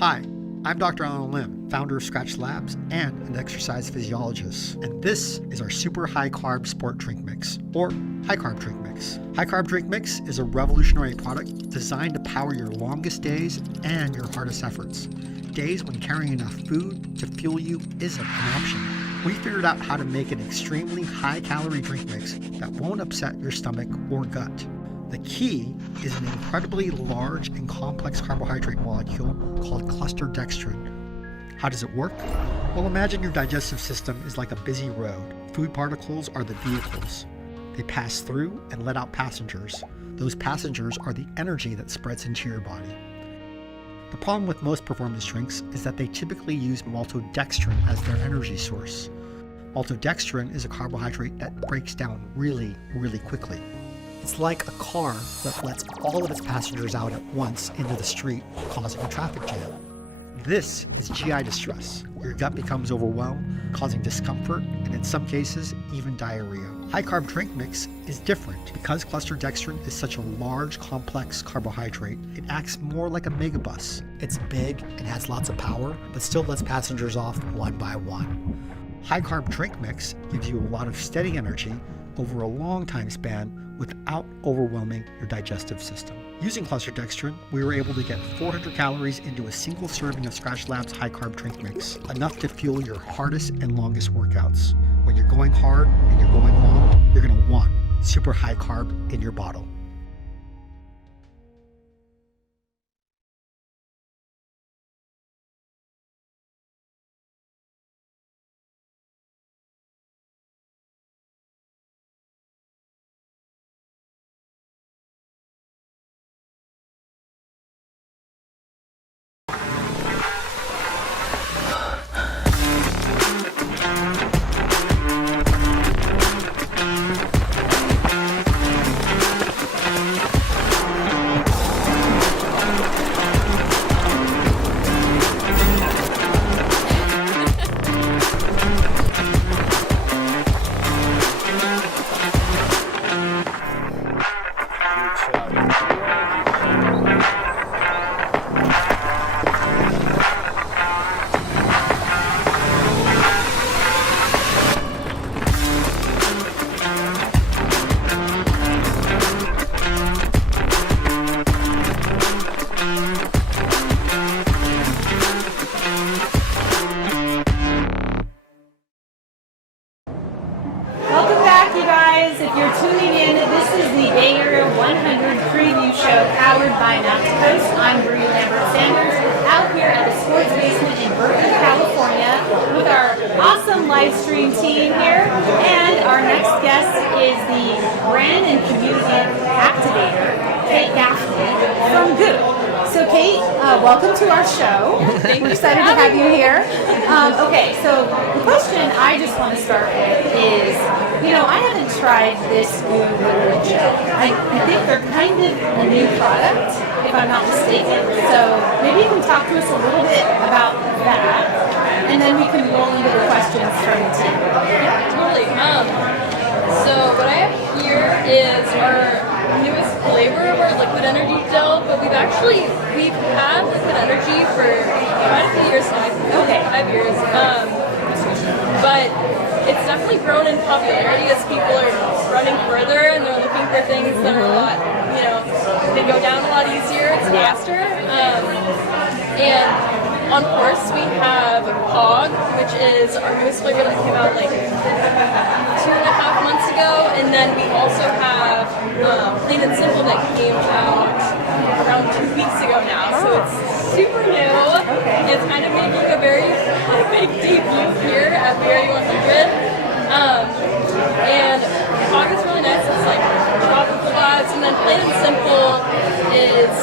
Hi, I'm Dr. Alan Lim, founder of Scratch Labs and an exercise physiologist. And this is our super high carb sport drink mix, or high carb drink mix. High carb drink mix is a revolutionary product designed to power your longest days and your hardest efforts. Days when carrying enough food to fuel you isn't an option. We figured out how to make an extremely high calorie drink mix that won't upset your stomach or gut. The key is an incredibly large and complex carbohydrate molecule called cluster dextrin. How does it work? Well, imagine your digestive system is like a busy road. Food particles are the vehicles. They pass through and let out passengers. Those passengers are the energy that spreads into your body. The problem with most performance drinks is that they typically use maltodextrin as their energy source. Maltodextrin is a carbohydrate that breaks down really, really quickly. It's like a car that lets all of its passengers out at once into the street, causing a traffic jam. This is GI distress. Your gut becomes overwhelmed, causing discomfort, and in some cases, even diarrhea. High carb drink mix is different. Because cluster dextrin is such a large, complex carbohydrate, it acts more like a megabus. It's big and has lots of power, but still lets passengers off one by one. High carb drink mix gives you a lot of steady energy over a long time span without overwhelming your digestive system. Using Cluster Dextrin, we were able to get 400 calories into a single serving of Scratch Labs high carb drink mix, enough to fuel your hardest and longest workouts. When you're going hard and you're going long, you're going to want super high carb in your bottle. Welcome back, you guys. If you're tuning in, this is the Bay Area 100 preview show powered by Mountain Coast. I'm Brie Lambert Sanders, out here at the Sports Basement in Berkeley, California, with our awesome live stream team here. And our next guest is the brand and community activator, Kate Gaffney from Goo. So Kate, welcome to our show. We're excited to have you here. Okay, so the question I just want to start with is, I haven't tried this Goo liquid gel. I think they're kind of a new product, if I'm not mistaken. So maybe you can talk to us a little bit about that, and then we can roll into the questions from the team. Yeah, totally. So what I have here is our newest flavor of our liquid energy gel, but we've had liquid energy for quite a few years now. Okay, 5 years. But it's definitely grown in popularity as people are running further and they're looking for things that are a lot, they go down a lot easier, it's faster. And on course we have Hog, which is our newest flavor that came out like 2.5 months ago, and then we also have Plain and Simple that came out around 2 weeks ago now, so it's super new. It's kind of making a very big debut here at Bay Area 100. And Hog is really nice, it's like tropical vibes, and then Plain and Simple is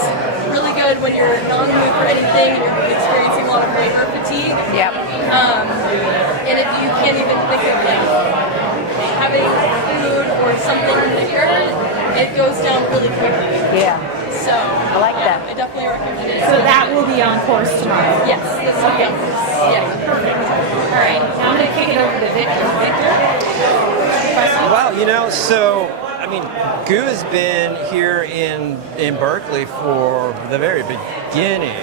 really good when you're not in the mood for anything and you're experiencing a lot of flavor fatigue. Yep. And if you can't even think of having food or something bigger, it goes down really quickly. Yeah. So I like that. I definitely recommend it. So that will be on course tomorrow. Yes, this will be on course. Yeah. Perfect. All right, now I'm going to kick it over to Victor. Victor? Wow, Goo has been here in Berkeley for the very beginning.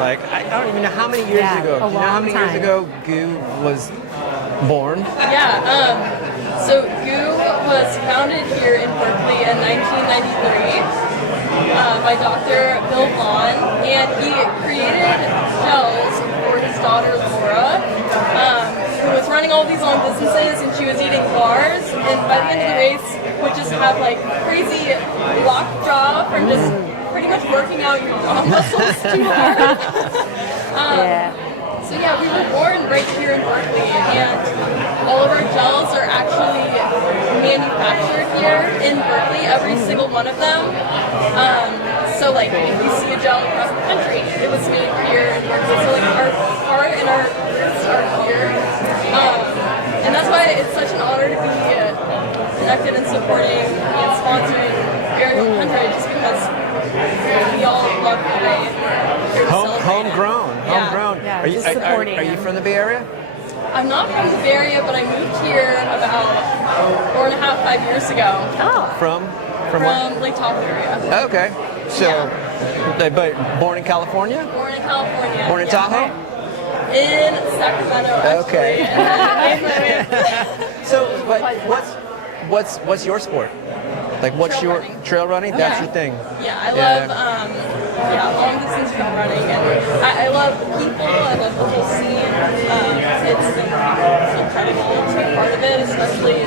Like, I don't even know how many years ago. a Do you know how long many time. years ago Goo was born? Yeah, so Goo was founded here in Berkeley in 1993 by Dr. Bill Vaughn, and he created gels for his daughter Laura, who was running all these long distances, and she was eating bars, and by the end of the race would just have like crazy locked jaw from just pretty much working out your jaw muscles too hard. So yeah, we were born right here in Berkeley, and all of our gels are actually manufactured here in Berkeley, every single one of them. So like, if you see a gel across the country, it was made here in Berkeley. So like, our heart and our roots are here. And that's why it's such an honor to be connected and supporting and sponsoring Area 100, just because we all love the Bay and we're here to celebrate. Homegrown. Yeah, Are you, just supporting are you him. from the Bay Area? I'm not from the Bay Area, but I moved here about 4.5, 5 years ago. Oh. From where? From Lake Tahoe area. Okay. So, but born in California? Born in California. Born in Tahoe? In Sacramento, actually. Okay. And then I made my way. So, but what's your sport? Like, what's Trail your running. trail running? That's Yeah. your thing. Yeah, I love long distance trail running, and I love the people. I love the whole scene. It's incredible to be part of it, especially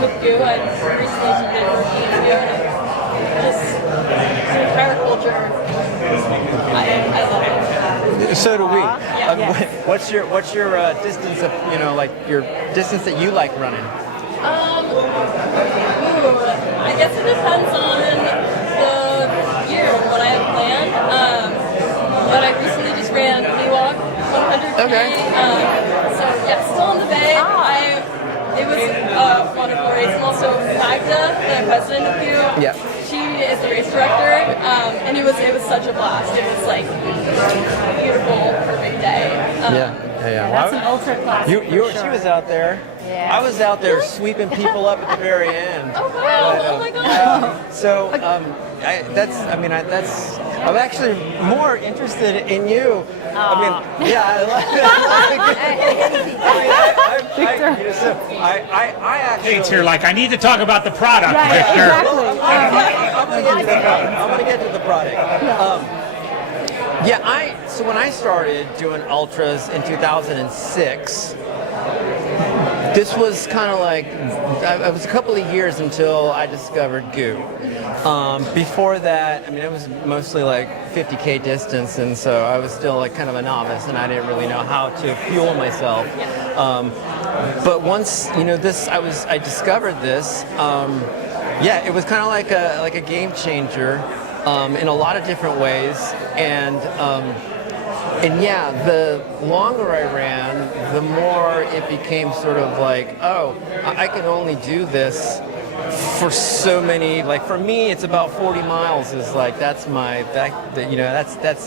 with Goo. I recently did working with Goo, and just the entire culture. I love it. So do we. Yeah. What's your distance of like your distance that you like running? I guess it depends on the year and what I have planned. But I recently just ran Miwok 100K. Okay. So yeah, still in the Bay. It was a wonderful race, and also Magda, the president of Q. Yeah. She is the race director, and it was such a blast. It was like a beautiful, perfect day. Yeah. That's an ultra classic. She was out there. Yeah. I was out there sweeping people up at the very end. Oh wow! Oh my god! I'm actually more interested in you. I actually. Kate's here like, I need to talk about the product, Victor. Exactly. I'm going to get to the product. So when I started doing ultras in 2006, this was kind of like, it was a couple of years until I discovered Goo. Before that, it was mostly like 50K distance, and so I was still like kind of a novice, and I didn't really know how to fuel myself. But once I discovered this. It was kind of like a game changer in a lot of different ways, and the longer I ran, the more it became sort of like, oh, I can only do this for so many. Like for me, it's about 40 miles. Is like that's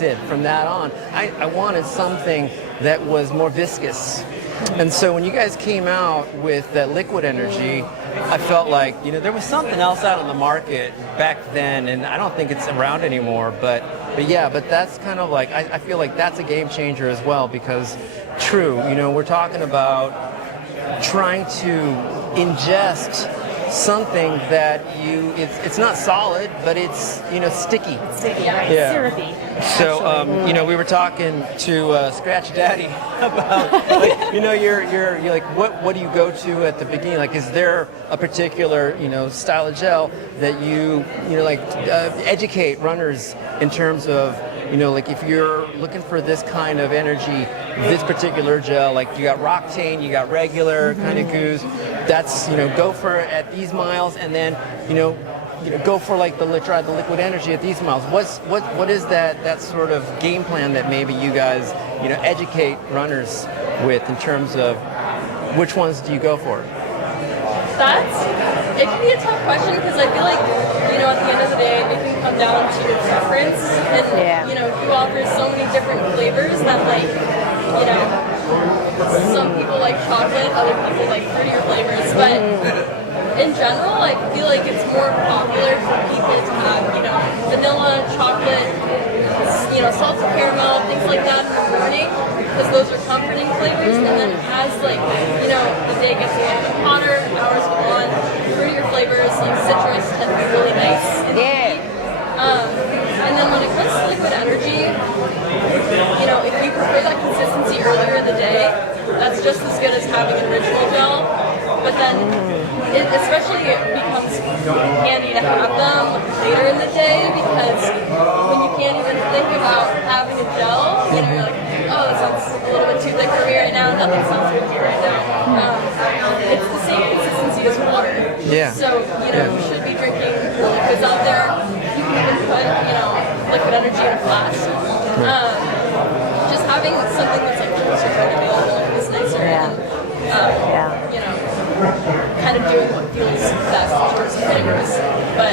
it. From that on, I wanted something that was more viscous. And so when you guys came out with that liquid energy, I felt like there was something else out on the market back then, and I don't think it's around anymore. But that's kind of like I feel like that's a game changer as well, because we're talking about trying to ingest something that it's not solid, but it's sticky. Sticky, right? Yeah. Syrupy. So we were talking to Scratch Daddy about you're like what do you go to at the beginning? Like, is there a particular style of gel that you educate runners in terms of like if you're looking for this kind of energy, this particular gel, like you got Roctane, you got regular kind of goos, that's go for it at these miles, and then go for like the liquid energy at these miles. What is that sort of game plan that maybe you guys educate runners with in terms of which ones do you go for? It can be a tough question, because I feel like at the end of the day it can come down to your preference, and you offers so many different flavors that some people like chocolate, other people like fruitier flavors, but in general, I feel like it's more popular for people to have, vanilla, chocolate, salted caramel, things like that in the morning, because those are comforting flavors. And then as the day gets a little bit hotter, hours go on, fruitier flavors like citrus tend to be really nice in the heat. And then when it comes to liquid energy, if you prefer that consistency earlier in the day, that's just as good as having an original gel. But then it becomes handy to have them later in the day, because when you can't even think about having a gel, you're like, oh, this sounds a little bit too thick for me right now. Nothing sounds good for me right now. It's the same consistency as water. Yeah. So you should be drinking the liquids out there. You can even put liquid energy in a flask. Just having something that's like closer to available is nicer. And, kind of doing what feels best in terms of flavors. But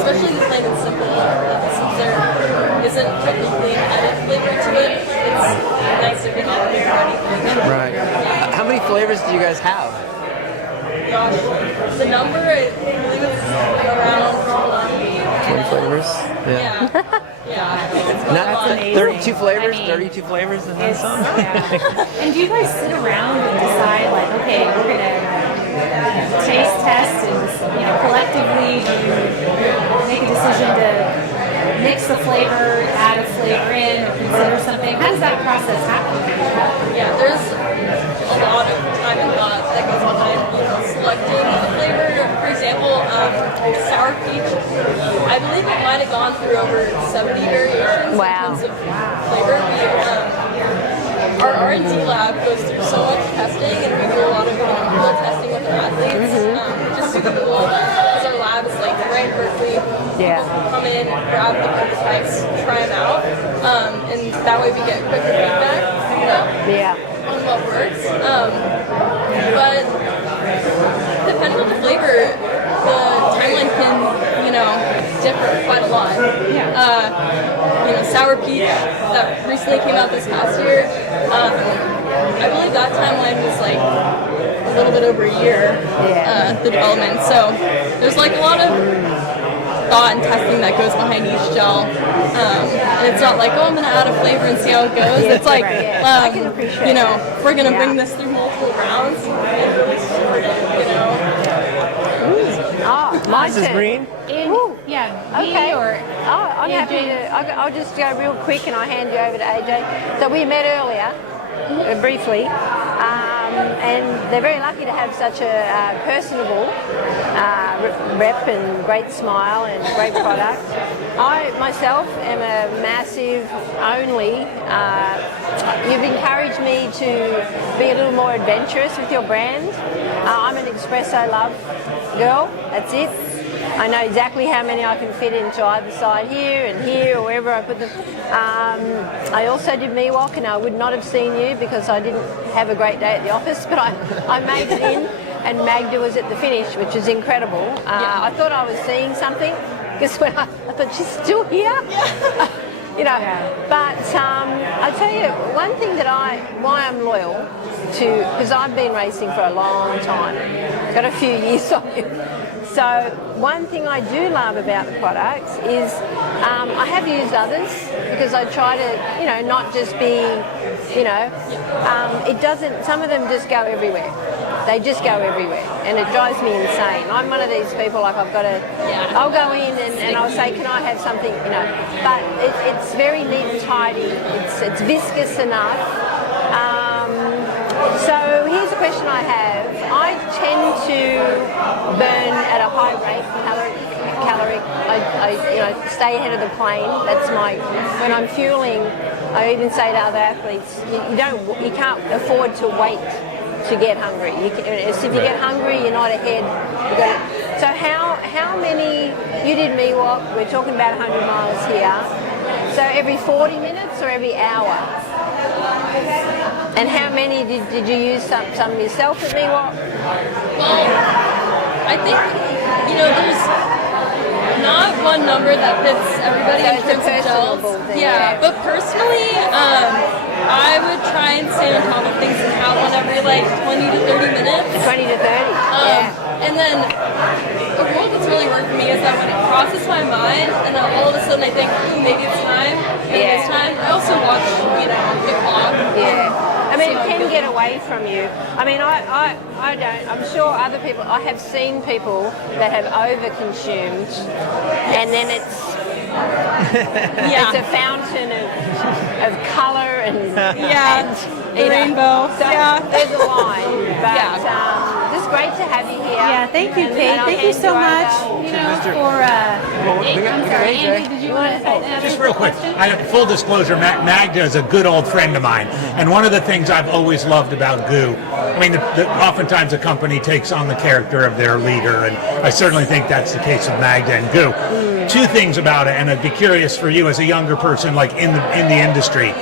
especially the plain and simple, since there isn't typically an added flavor to it, it's nice if you're not ready. Right. How many flavors do you guys have? Gosh, the number, I believe it's around 20 flavors? Yeah. 32 flavors? 32 flavors and then some? And do you guys sit around and decide, like, okay, we're going to taste test and, collectively do flavor, add a flavor in, consider something. How does that process happen? Yeah, there's a lot of time and thought that goes behind selecting a flavor. For example, sour peach, I believe it might have gone through over 70 variations Wow. in terms of flavor. Our R&D lab goes through so much testing, and we do a lot of field testing with our athletes, which is super cool because our lab is like right in Berkeley. Yeah. People come in, grab the prototypes, try them out, and that way we get quicker feedback, Yeah. on what works. But depending on the flavor, the timeline can, differ quite a lot. Sour peach that recently came out this past year, I believe that timeline was like a little bit over a year, the development. So there's like a lot of thought and testing that goes behind each gel. And it's not like, I'm going to add a flavor and see how it goes. Yeah, it's like, right, yeah. I can appreciate that. we're going to Yeah. bring this through multiple rounds and really sort it, Oh, my Mrs. turn. Green? Yeah, Okay. or I'm Yeah, happy Jane. to. I'll just go real quick and I'll hand you over to AJ. So we met earlier, briefly, and they're very lucky to have such a personable rep and great smile and great product. I myself am a massive only. You've encouraged me to be a little more adventurous with your brand. I'm an espresso love girl. That's it. I know exactly how many I can fit into either side here or wherever I put them. I also did Miwok, and I would not have seen you because I didn't have a great day at the office, but I made it in, and Magda was at the finish, which is incredible. I thought I was seeing something because when I thought she's still here. But I tell you, one thing that why I'm loyal to, because I've been racing for a long time, got a few years on you. So one thing I do love about the products is I have used others because I try to, not just be, it doesn't, some of them just go everywhere. They just go everywhere and it drives me insane. I'm one of these people, like I'll go in and I'll say, can I have something, but it's very neat and tidy. It's viscous enough. So here's a question I have. I tend to burn at a high rate, caloric. I stay ahead of the plane. That's when I'm fueling. I even say to other athletes, you can't afford to wait to get hungry. If you get hungry, you're not ahead. So how many? You did Miwok. We're talking about 100 miles here. So every 40 minutes or every hour? And how many did you use some yourself at Miwok? Well, I think, there's not one number that fits everybody So in it's a terms of gels. personable thing, Yeah, but personally, I would try and stay on top of things and have one every 20 to 30 minutes. 20 to 30. And then the rule that's really worked for me is that when it crosses my mind and then all of a sudden I think, maybe it's time, maybe it's time, I also watch, the clock. Yeah. I mean, it So can get away from you. I mean, I don't. I'm sure other people. I have seen people that have over-consumed, and then it's a fountain of colour and rainbow. So there's a line, but just great to have you here. Yeah, thank you, And Kate. I'll Thank you hand so over. much. I'm sorry, Andy, did you want to add Just a real quick, question? full disclosure, Magda is a good old friend of mine, and one of the things I've always loved about GU, oftentimes a company takes on the character of their leader, and I certainly think that's the case with Magda and GU. Two things about it, and I'd be curious for you as a younger person, like in the industry.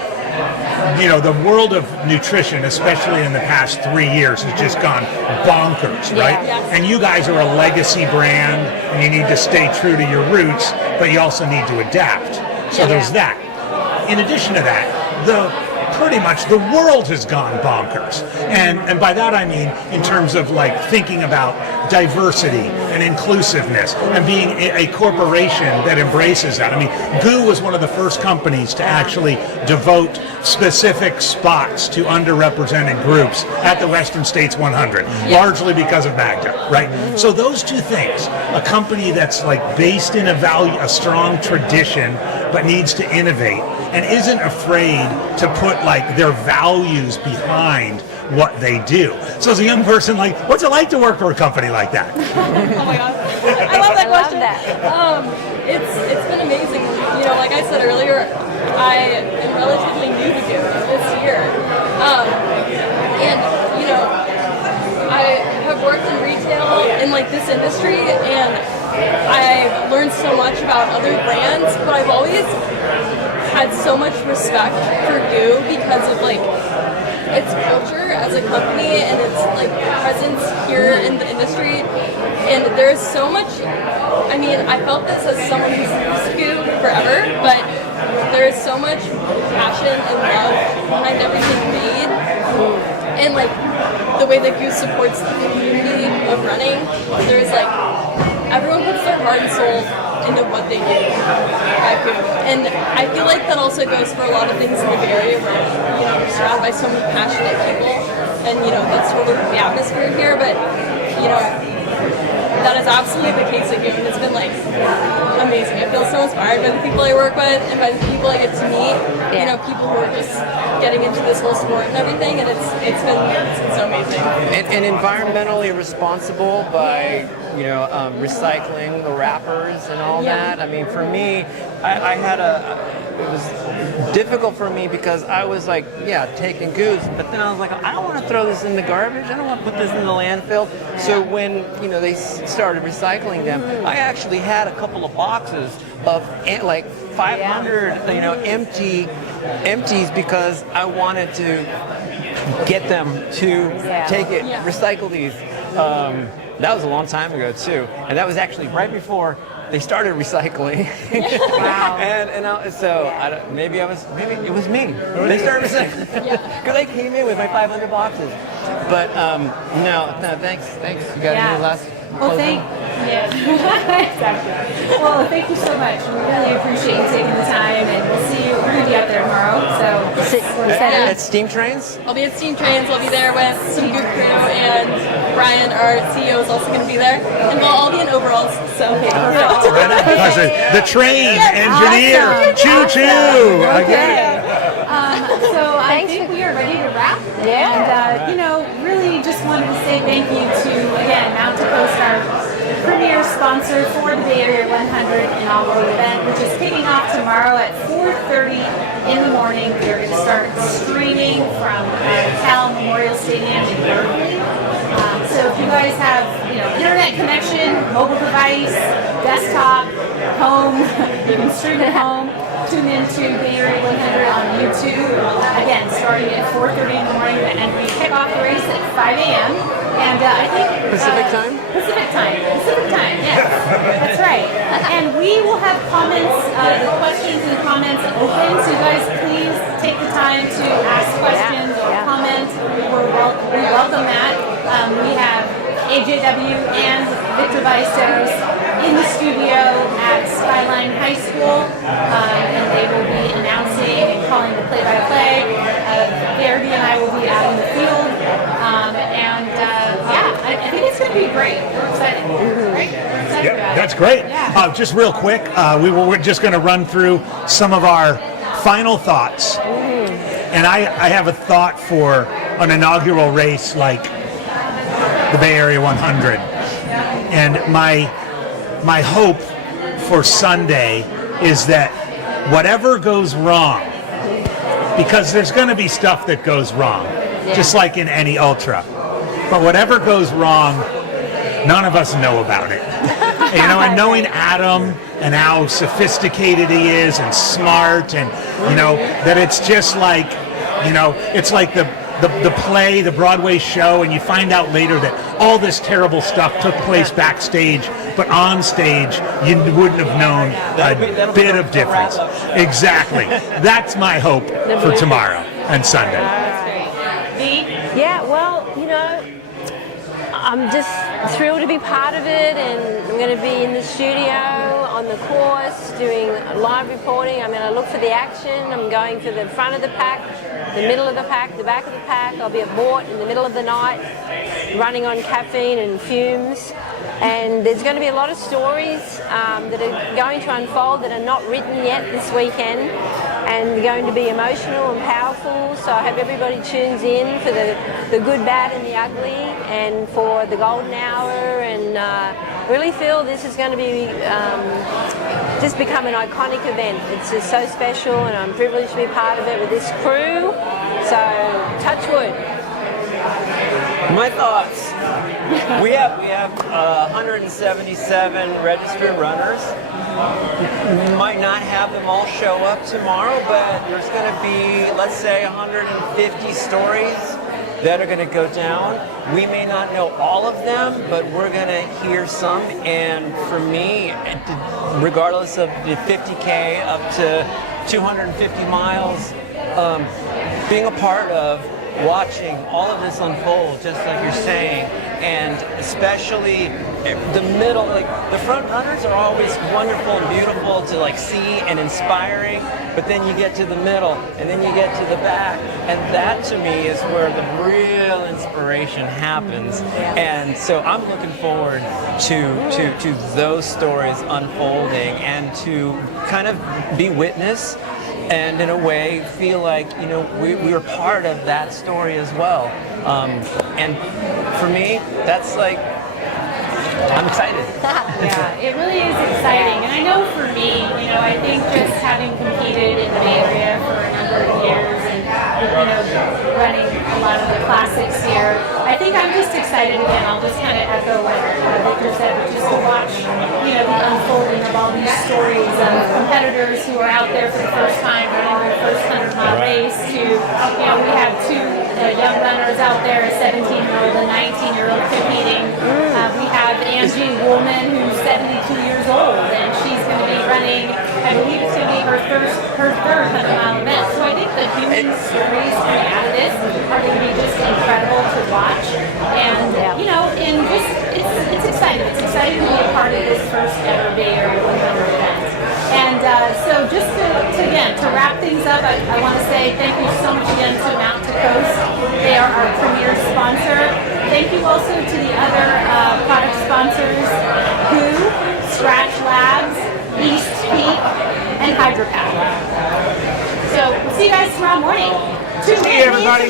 The world of nutrition, especially in the past 3 years, has just gone bonkers, right? Yes. And you guys are a legacy brand, and you need to stay true to your roots, but you also need to adapt. So there's that. In addition to that, pretty much the world has gone bonkers. And by that I mean in terms of thinking about diversity and inclusiveness and being a corporation that embraces that. I mean, GU was one of the first companies to actually devote specific spots to underrepresented groups at the Western States 100, largely because of Magda, right? So those two things, a company that's like based in a strong tradition, but needs to innovate and isn't afraid to put like their values behind what they do. So as a young person, like, what's it like to work for a company like that? Oh my god, I love that question. It's been amazing. You know, like I said earlier, I am relatively new to GU this year, and you know, I have worked in retail in like this industry, and I've learned so much about other brands, but I've always had so much respect for GU because of like its culture as a company and its like presence here in the industry. And there's so much, I mean, I felt this as someone who's used GU forever, but there's so much passion and love behind everything made. And like the way that GU supports the community of running, there's like, everyone puts their heart and soul into what they do at GU. And I feel like that also goes for a lot of things in the Bay Area where, you know, we're surrounded by so many passionate people, and, you know, that's sort of the atmosphere here, but, you know, that is absolutely the case at GU, and it's been, like, amazing. I feel so inspired by the people I work with and by the people I get to meet, you know, people who are just getting into this whole sport and everything, and it's been so amazing. And environmentally responsible by, you know, recycling the wrappers and all that. I mean, for me, I had it was difficult for me because I was like, taking GUs, but then I was like, I don't want to throw this in the garbage. I don't want to put this in the landfill. So when, you know, they started recycling them, I actually had a couple of boxes of like 500, you know, empties because I wanted to get them to take it, recycle these. That was a long time ago too, and that was actually right before they started recycling. Wow. Maybe it was me. They started recycling because I came in with my 500 boxes. But no, thanks. You got any last? Well, exactly. Well, thank you so much. We really appreciate you taking the time, and we'll see you. We're going to be out there tomorrow, so we're excited. At Steam Trains? I'll be at Steam Trains. I'll be there with some GU crew, and Brian, our CEO, is also going to be there. And we'll all be in overalls, so perfect. The train engineer, choo-choo. I get it. So I think we are ready to wrap. Yeah. And, you know, really just wanted to say thank you to, again, Mount to Coast, our premier sponsor for the Bay Area 100 inaugural event, which is kicking off tomorrow at 4:30 in the morning. We're going to start streaming from Cal Memorial Stadium in Berkeley. So if you guys have, you know, internet connection, mobile device, desktop, home, you can stream at home. Tune into Bay Area 100 on YouTube. Again, starting at 4:30 in the morning, and we kick off the race at 5 a.m. And I think Pacific time, yes, that's right. And we will have comments, the questions and comments open, so you guys please take the time to ask questions or comment. We welcome that. We have AJW and Victor Ballesteros in the studio at Skyline High School, and they will be announcing and calling the play-by-play. Verdi and I will be out in the field, I think it's going to be great. We're excited. Right? We're excited about it. That's great. Yeah. Just real quick, we're just going to run through some of our final thoughts. And I have a thought for an inaugural race like the Bay Area 100. And my hope for Sunday is that whatever goes wrong, because there's going to be stuff that goes wrong, just like in any ultra. But whatever goes wrong, none of us know about it. You know, and knowing Adam and how sophisticated he is and smart, and, you know, that it's just like, you know, it's like the play, the Broadway show, and you find out later that all this terrible stuff took place backstage, but on stage, you wouldn't have known a bit of difference. Exactly. That's my hope for tomorrow and Sunday. Yeah, well, you know, I'm just thrilled to be part of it, and I'm going to be in the studio on the course doing live reporting. I'm going to look for the action. I'm going for the front of the pack, the middle of the pack, the back of the pack. I'll be at Bort in the middle of the night, running on caffeine and fumes. And there's going to be a lot of stories that are going to unfold that are not written yet this weekend, and going to be emotional and powerful. So I hope everybody tunes in for the good, bad and the ugly, and for the golden hour, and really feel this is going to be just become an iconic event. It's just so special, and I'm privileged to be part of it with this crew. So touch wood. My thoughts. We have 177 registered runners. We might not have them all show up tomorrow, but there's going to be, let's say, 150 stories that are going to go down. We may not know all of them, but we're going to hear some. And for me, regardless of the 50K up to 250 miles, being a part of watching all of this unfold, just like you're saying, and especially the middle, like the front runners are always wonderful and beautiful to like see and inspiring, but then you get to the middle and then you get to the back, and that to me is where the real inspiration happens. And so I'm looking forward to those stories unfolding, and to kind of be witness and in a way feel like, you know, we are part of that story as well. And for me, that's like, I'm excited. Yeah, it really is exciting. And I know for me, you know, I think just having competed in the Bay Area for a number of years, and, you know, running a lot of the classics here, I think I'm just excited again. I'll just kind of echo what Victor said, but just to watch, you know, the unfolding of all these stories of competitors who are out there for the first time running their first 100-mile race, to, you know, we have two young runners out there, a 17-year-old and 19-year-old competing. We have Angie Woolman, who's 72 years old, and she's going to be running, I believe it's going to be her third 100-mile event. So I think the human stories coming out of this are going to be just incredible to watch. And, you know, and just, it's exciting. It's exciting to be a part of this first ever Bay Area 100 event. And so just to wrap things up, I want to say thank you so much again to Mount to Coast. They are our premier sponsor. Thank you also to the other product sponsors, WHO, Scratch Labs, East Peak, and HydroPack. So we'll see you guys tomorrow morning. Tune in, everybody.